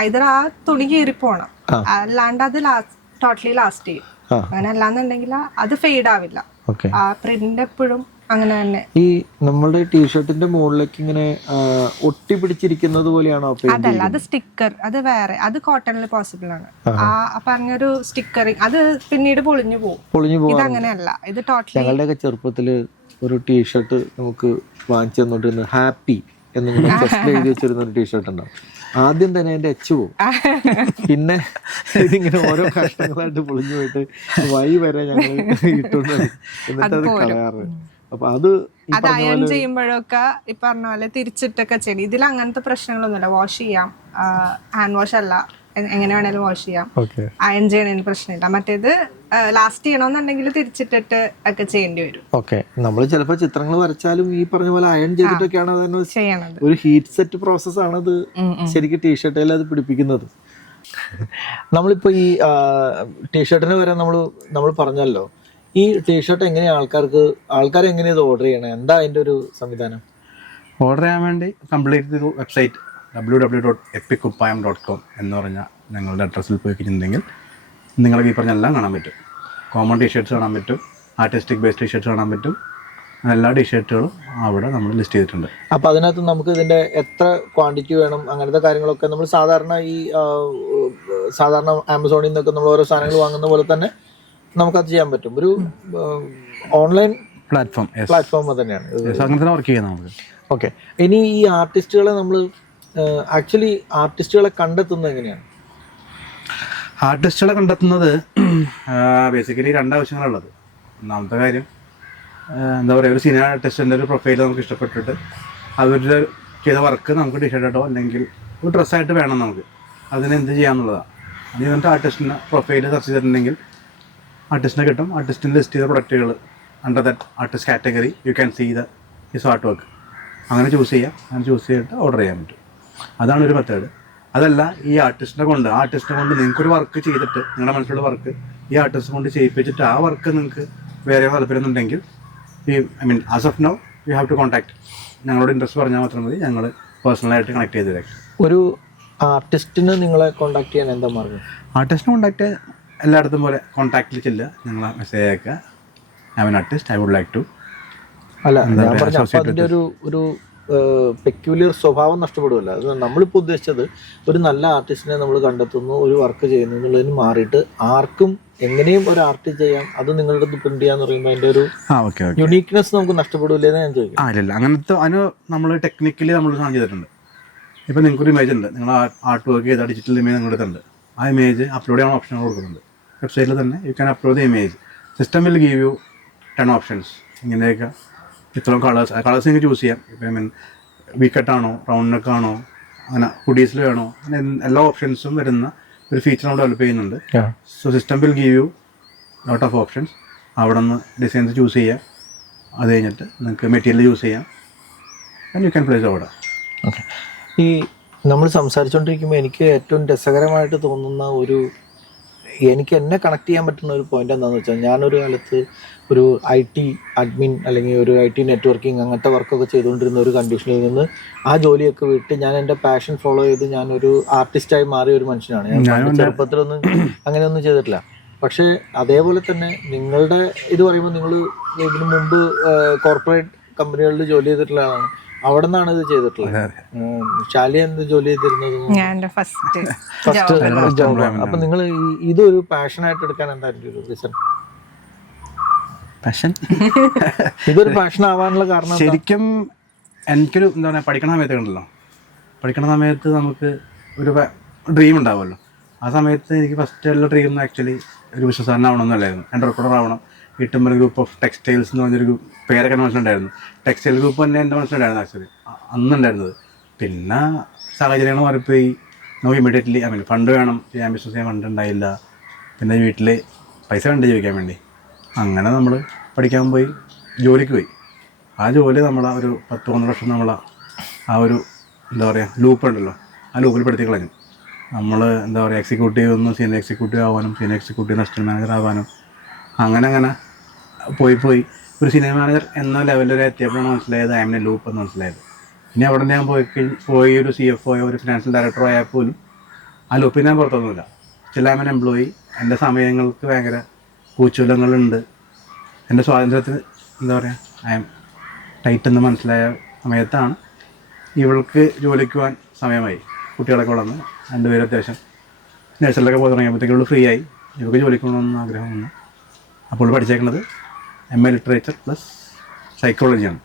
ഐദർ ആ തുണി കീറിപ്പോണം, അല്ലാണ്ട് അത് ടോട്ടലി ലാസ്റ്റ് ചെയ്യും. അങ്ങനെ അല്ലാന്നുണ്ടെങ്കിൽ അത് ഫെയ്ഡ് ആവില്ല. ആ പ്രിന്റ് എപ്പോഴും അങ്ങനെ തന്നെ. ഈ നമ്മുടെ ടീഷർട്ടിന്റെ മുകളിലേക്ക് ഇങ്ങനെ ഒട്ടി പിടിച്ചിരിക്കുന്നത് പോലെയാണോ? അതല്ല, അത് സ്റ്റിക്കർ, അത് വേറെ, അത് കോട്ടണിൽ പോസിബിൾ ആണ്. ആ പറഞ്ഞൊരു സ്റ്റിക്കറിങ് അത് പിന്നീട് പൊളിഞ്ഞു പോകും. ഇത് അങ്ങനെയല്ല, ഇത് ടോട്ടലി. ഞങ്ങളുടെയൊക്കെ ചെറുപ്പത്തില് ഒരു ടീഷർട്ട് നമുക്ക് വാങ്ങിച്ചു തന്നോണ്ടിരുന്നത് ഹാപ്പി എന്നിങ്ങനെ എഴുതി വെച്ചിരുന്ന ഒരു ടീഷർട്ട് ഉണ്ടാവും. ആദ്യം തന്നെ അതിന്റെ എച്ച് പോകും, പിന്നെ ഇതിങ്ങനെ ഓരോ കഷ്ണങ്ങളായിട്ട് പൊളിഞ്ഞു പോയിട്ട് വൈ വരെ ഞങ്ങൾ ഇട്ടുകൊണ്ട് എന്നിട്ട് അത് കളയാറ്. അപ്പൊ അത് അയൺ ചെയ്യുമ്പോഴൊക്കെ ഈ പറഞ്ഞ പോലെ തിരിച്ചിട്ടൊക്കെ ചെയ്യും. ഇതിൽ അങ്ങനത്തെ പ്രശ്നങ്ങളൊന്നുമില്ല. വാഷ് ചെയ്യാം, ഹാൻഡ് വാഷ് അല്ല, എങ്ങനെ വേണേലും വാഷ് ചെയ്യാം. അയൺ ചെയ്യണതിന് പ്രശ്നമില്ല. മറ്റേത് ലാസ്റ്റ് ചെയ്യണമെന്നുണ്ടെങ്കിൽ തിരിച്ചിട്ടിട്ട് ഒക്കെ ചെയ്യേണ്ടി വരും. ഓക്കെ, നമ്മൾ ചിലപ്പോൾ ചിത്രങ്ങൾ വരച്ചാലും ഈ പറഞ്ഞ പോലെ അയൺ ചെയ്തിട്ടൊക്കെയാണ് ചെയ്യണത്. ഒരു ഹീറ്റ് സെറ്റ് പ്രോസസ് ആണ് അത് ശരിക്കും ടീഷർട്ടിൽ അത് പിടിപ്പിക്കുന്നത്. നമ്മളിപ്പോ ഈ ടീഷർട്ടിന് വരെ നമ്മൾ പറഞ്ഞല്ലോ, ഈ ടീഷർട്ട് എങ്ങനെയാണ് ആൾക്കാർ എങ്ങനെയാണ് ഇത് ഓർഡർ ചെയ്യണേ? എന്താ അതിന്റെ ഒരു സംവിധാനം? ഓർഡർ ചെയ്യാൻ വേണ്ടി കംപ്ലീറ്റ് ഒരു വെബ്സൈറ്റ് www.epickuppayam.com എന്ന് പറഞ്ഞാൽ ഞങ്ങളുടെ അഡ്രസ്സിൽ പോയി കഴിഞ്ഞിട്ടുണ്ടെങ്കിൽ നിങ്ങൾക്ക് ഈ പറഞ്ഞ എല്ലാം കാണാൻ പറ്റും. കോമൺ ടീഷർട്ട്സ് കാണാൻ പറ്റും, ആർട്ടിസ്റ്റിക് ബേസ്ഡ് ടീഷർട്ട്സ് കാണാൻ പറ്റും. എല്ലാ ടീഷർട്ടുകളും അവിടെ നമ്മൾ ലിസ്റ്റ് ചെയ്തിട്ടുണ്ട്. അപ്പോൾ അതിനകത്ത് നമുക്ക് ഇതിന്റെ എത്ര ക്വാണ്ടിറ്റി വേണം അങ്ങനത്തെ കാര്യങ്ങളൊക്കെ നമ്മൾ സാധാരണ ആമസോണിൽ നിന്നൊക്കെ നമ്മൾ ഓരോ സാധനങ്ങൾ വാങ്ങുന്ന പോലെ തന്നെ നമുക്കത് ചെയ്യാൻ പറ്റും. ഒരു ഓൺലൈൻ പ്ലാറ്റ്ഫോം തന്നെയാണ് വർക്ക് ചെയ്യാം നമുക്ക്. ഓക്കെ. ഇനി ഈ ആർട്ടിസ്റ്റുകളെ നമ്മൾ ആക്ച്വലി ആർട്ടിസ്റ്റുകളെ കണ്ടെത്തുന്നത് എങ്ങനെയാണ്? ആർട്ടിസ്റ്റുകളെ കണ്ടെത്തുന്നത് ബേസിക്കലി 2 ആവശ്യങ്ങളുള്ളത്. ഒന്നാമത്തെ കാര്യം എന്താ പറയുക, ഒരു സിനിമ ആർട്ടിസ്റ്റിൻ്റെ ഒരു പ്രൊഫൈൽ നമുക്ക് ഇഷ്ടപ്പെട്ടിട്ട് അവരുടെ ചെയ്ത വർക്ക് നമുക്ക് ഡിഷർട്ടോ അല്ലെങ്കിൽ ഒരു ഡ്രസ്സായിട്ട് വേണം നമുക്ക്. അതിനെന്ത് ചെയ്യാമെന്നുള്ളതാണ്. അത് കഴിഞ്ഞിട്ട് ആർട്ടിസ്റ്റിൻ്റെ പ്രൊഫൈൽ സെർച്ച് ചെയ്തിട്ടുണ്ടെങ്കിൽ ആർട്ടിസ്റ്റിനെ കിട്ടും. ആർട്ടിസ്റ്റിൻ്റെ ലിസ്റ്റ് ചെയ്ത പ്രൊഡക്റ്റുകൾ under that artist category you can see his art work. അങ്ങനെ ചൂസ് ചെയ്യാം. അങ്ങനെ ചൂസ് ചെയ്തിട്ട് ഓർഡർ ചെയ്യാൻ പറ്റും. അതാണ് ഒരു മെത്തേഡ്. അതല്ല, ഈ ആർട്ടിസ്റ്റിനെ കൊണ്ട് നിങ്ങൾക്കൊരു വർക്ക് ചെയ്തിട്ട് നിങ്ങളുടെ മനസ്സിലുള്ള വർക്ക് ഈ ആർട്ടിസ്റ്റ് കൊണ്ട് ചെയ്യിപ്പിച്ചിട്ട് ആ വർക്ക് നിങ്ങൾക്ക് വേറെ താല്പര്യമുണ്ടെങ്കിൽ as of now you have to contact. ഞങ്ങളോട് ഇൻട്രസ്റ്റ് പറഞ്ഞാൽ മാത്രം മതി. ഞങ്ങൾ പേഴ്സണലായിട്ട് കണക്ട് ചെയ്ത് തരാം. ഒരു ആർട്ടിസ്റ്റിന് നിങ്ങളെ കോൺടാക്ട് ചെയ്യാൻ എന്താ മാർഗം? ആർട്ടിസ്റ്റിനെ കോൺടാക്ട് എല്ലായിടത്തും പോലെ കോൺടാക്റ്റിൽ ചെല്ലുക, ഞങ്ങളെ മെസ്സേജ് അയക്കുക. I am artist, I would like to. അല്ല, ഞാൻ പറഞ്ഞ അപ്പോൾ അതിൻ്റെ ഒരു പെക്യുലിയർ സ്വഭാവം നഷ്ടപ്പെടുമല്ലോ. അത് നമ്മളിപ്പോൾ ഉദ്ദേശിച്ചത് ഒരു നല്ല ആർട്ടിസ്റ്റിനെ നമ്മൾ കണ്ടെത്തുന്നു, ഒരു വർക്ക് ചെയ്യുന്നു എന്നുള്ളതിന് മാറിയിട്ട് ആർക്കും എങ്ങനെയും ഒരു ആർട്ട് ചെയ്യാം, അത് നിങ്ങളുടെ ഡിപ്പെൻഡ് ചെയ്യാന്ന് പറയുമ്പോൾ അതിൻ്റെ ഒരു യുണീക്നെസ് നമുക്ക് നഷ്ടപ്പെടില്ലെന്ന് ഞാൻ ചോദിക്കും. ഇല്ല, അങ്ങനത്തെ അതിന് നമ്മൾ ടെക്നിക്കലി നമ്മൾ സാധനം ചെയ്തിട്ടുണ്ട്. ഇപ്പോൾ നിങ്ങൾക്കൊരു ഇമേജ് ഉണ്ട്, നിങ്ങൾ ആർട്ട് വർക്ക് ചെയ്ത ഡിജിറ്റൽ ഇമേജ് നിങ്ങളുടെ അടുത്തുണ്ട്. ആ ഇമേജ് അപ്ലോഡ് ചെയ്യാൻ ഓപ്ഷനുകൾ കൊടുക്കുന്നുണ്ട് വെബ്സൈറ്റിൽ തന്നെ. You can upload the image. System will give you 10 options. ഇങ്ങനെയൊക്കെ ഇത്രയും കളേഴ്സ് നിങ്ങൾക്ക് ചൂസ് ചെയ്യാം. ഇപ്പം വീക്കട്ടാണോ, റൗണ്ട് നെക്കാണോ, അങ്ങനെ ഹുഡീസിൽ വേണോ, അങ്ങനെ എല്ലാ ഓപ്ഷൻസും വരുന്ന ഒരു ഫീച്ചർ നമ്മൾ ഡെവലപ്പ് ചെയ്യുന്നുണ്ട്. So system will give you lot of options. അവിടെ നിന്ന് ഡിസൈൻസ് ചൂസ് ചെയ്യാം. അത് കഴിഞ്ഞിട്ട് നിങ്ങൾക്ക് മെറ്റീരിയൽ ചൂസ് ചെയ്യാം. And you can place order. Okay. ഈ നമ്മൾ സംസാരിച്ചുകൊണ്ടിരിക്കുമ്പോൾ എനിക്ക് ഏറ്റവും രസകരമായിട്ട് തോന്നുന്ന എനിക്ക് എന്നെ കണക്ട് ചെയ്യാൻ പറ്റുന്ന ഒരു പോയിന്റ് എന്താണെന്ന് വെച്ചാൽ, ഞാനൊരു കാലത്ത് ഒരു IT അഡ്മിൻ അല്ലെങ്കിൽ ഒരു IT നെറ്റ്വർക്കിംഗ് അങ്ങനത്തെ വർക്കൊക്കെ ചെയ്തുകൊണ്ടിരുന്ന ഒരു കണ്ടീഷനിൽ നിന്ന് ആ ജോലിയൊക്കെ വിട്ട് ഞാൻ എൻ്റെ പാഷൻ ഫോളോ ചെയ്ത് ഞാനൊരു ആർട്ടിസ്റ്റായി മാറിയ ഒരു മനുഷ്യനാണ്. ഞാൻ ചെറുപ്പത്തിലൊന്നും അങ്ങനെയൊന്നും ചെയ്തിട്ടില്ല. പക്ഷേ അതേപോലെ തന്നെ നിങ്ങളുടെ ഇത് പറയുമ്പോൾ നിങ്ങൾ ഇതിനു മുമ്പ് കോർപ്പറേറ്റ് കമ്പനികളിൽ ജോലി ചെയ്തിട്ടുള്ളതാണ്. അവിടെ നിന്നാണ് ഇത് ചെയ്തിട്ടുള്ളത്. ശാലി എന്ത് ജോലി ചെയ്തിരുന്നത്? First job. അപ്പൊ നിങ്ങൾ ഇതൊരു പാഷനായിട്ട് എടുക്കാൻ എന്തായിരുന്നു ഒരു റീസൺ? ഇതൊരു പാഷൻ ആവാനുള്ള കാരണം ശരിക്കും എനിക്കൊരു എന്താ പറയുക, പഠിക്കണ സമയത്ത് നമുക്ക് ഒരു ഡ്രീം ഉണ്ടാവുമല്ലോ. ആ സമയത്ത് എനിക്ക് ഫസ്റ്റ് ഉള്ള ഡ്രീം ആക്ച്വലി ഒരു ബിസിനസ്സുകാരനാവണമെന്നല്ലായിരുന്നു. എൻ്റെ റെക്കോർഡർ ആവണം. ഇട്ടുമ്പോൾ ഗ്രൂപ്പ് ഓഫ് ടെക്സ്റ്റൈൽസ് എന്ന് പറഞ്ഞൊരു പേരൊക്കെ മനസ്സിലുണ്ടായിരുന്നു. ടെക്സ്റ്റൈൽ ഗ്രൂപ്പ് തന്നെ എൻ്റെ മനസ്സിലുണ്ടായിരുന്നു ആക്ച്വലി അന്നുണ്ടായിരുന്നത്. പിന്നെ സാഹചര്യങ്ങൾ മാറിപ്പോയി. നോ ഇമ്മീഡിയറ്റ്ലി ഫണ്ട് വേണം ചെയ്യാൻ, ബിസിനസ് ചെയ്യാൻ ഫണ്ട് ഉണ്ടായില്ല. പിന്നെ വീട്ടിൽ പൈസ വേണ്ട ജീവിക്കാൻ വേണ്ടി. അങ്ങനെ നമ്മൾ പഠിക്കാൻ പോയി, ജോലിക്ക് പോയി. ആ ജോലി നമ്മൾ ഒരു 10-12 വർഷം നമ്മൾ ആ ഒരു എന്താ പറയുക ലൂപ്പ് ഉണ്ടല്ലോ, ആ ലൂപ്പിൽ പെടുത്തി കളഞ്ഞു. നമ്മൾ എന്താ പറയുക എക്സിക്യൂട്ടീവ് ഒന്ന് സീനിയർ എക്സിക്യൂട്ടീവ് ആവാനും സീനിയർ എക്സിക്യൂട്ടീവ് അസിസ്റ്റന്റ് മാനേജർ ആവാനും അങ്ങനെ പോയി ഒരു സിനിമ മാനേജർ എന്ന ലെവലിൽ വരെ എത്തിയപ്പോഴാണ് മനസ്സിലായത് ഐ എം എ ലൂപ്പ് എന്ന് മനസ്സിലായത്. ഇനി അവിടെ ഞാൻ പോയി ഒരു CFO ഒരു ഫിനാൻഷ്യൽ ഡയറക്ടറോ ആയാൽ പോലും ആ ലൂപ്പിൽ ഞാൻ പുറത്തൊന്നുമില്ല. Still I am an employee. എൻ്റെ സമയങ്ങൾക്ക് ഭയങ്കര കൂച്ചുലങ്ങളുണ്ട്. എൻ്റെ സ്വാതന്ത്ര്യത്തിന് എന്താ പറയുക ഐ എം ടൈറ്റ് എന്ന് മനസ്സിലായ സമയത്താണ് ഇവൾക്ക് ജോലിക്ക് പോകാൻ സമയമായി. കുട്ടികളൊക്കെ വളർന്ന് 2 പേരും അത്യാവശ്യം നേഴ്സറിലൊക്കെ പോയി തുടങ്ങിയപ്പോഴത്തേക്കും ഇവൾ ഫ്രീ ആയി. ഇവൾക്ക് ജോലിക്ക് പോകണമെന്ന് ആഗ്രഹം വന്നു. അപ്പോൾ പഠിച്ചേക്കുന്നത് MA ലിറ്ററേച്ചർ പ്ലസ് സൈക്കോളജിയാണ്.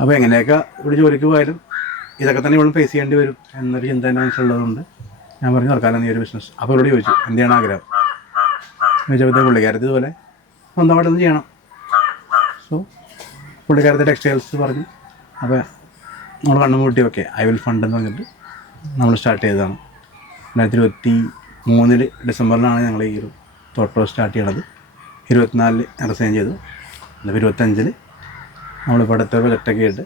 അപ്പോൾ എങ്ങനെയൊക്കെ ഇവിടെ ജോലിക്ക് പോയാലും ഇതൊക്കെ തന്നെ ഇവളും ഫേസ് ചെയ്യേണ്ടി വരും എന്നൊരു ചിന്ത എൻ്റെ മനസ്സിലുള്ളതുകൊണ്ട് ഞാൻ പറഞ്ഞു നടക്കാനാണ് ഈ ഒരു ബിസിനസ്. അപ്പോൾ ഇവരോട് ചോദിച്ചു എന്താണ് ആഗ്രഹം ചോദിച്ചപ്പോഴത്തെ പുള്ളിക്കാരത്ത് ഇതുപോലെ സ്വന്തമായിട്ടൊന്ന് ചെയ്യണം. സോ പുള്ളിക്കാരത്തെ ടെക്സ്റ്റൈൽസ് പറഞ്ഞു. അപ്പോൾ നമ്മൾ കണ്ണുമൂട്ടി ഓക്കെ ഐ വിൽ ഫണ്ട് എന്ന് പറഞ്ഞിട്ട് നമ്മൾ സ്റ്റാർട്ട് ചെയ്തതാണ്. 2023 ഡിസംബറിലാണ് ഞങ്ങൾ ഈ ഒരു തോട്ടോ സ്റ്റാർട്ട് ചെയ്യണത്. 24 റിസൈൻ ചെയ്തു. എന്നിട്ട് 25 നമ്മളിപ്പോൾ അടുത്ത പ്രൊജക്റ്റൊക്കെ ആയിട്ട്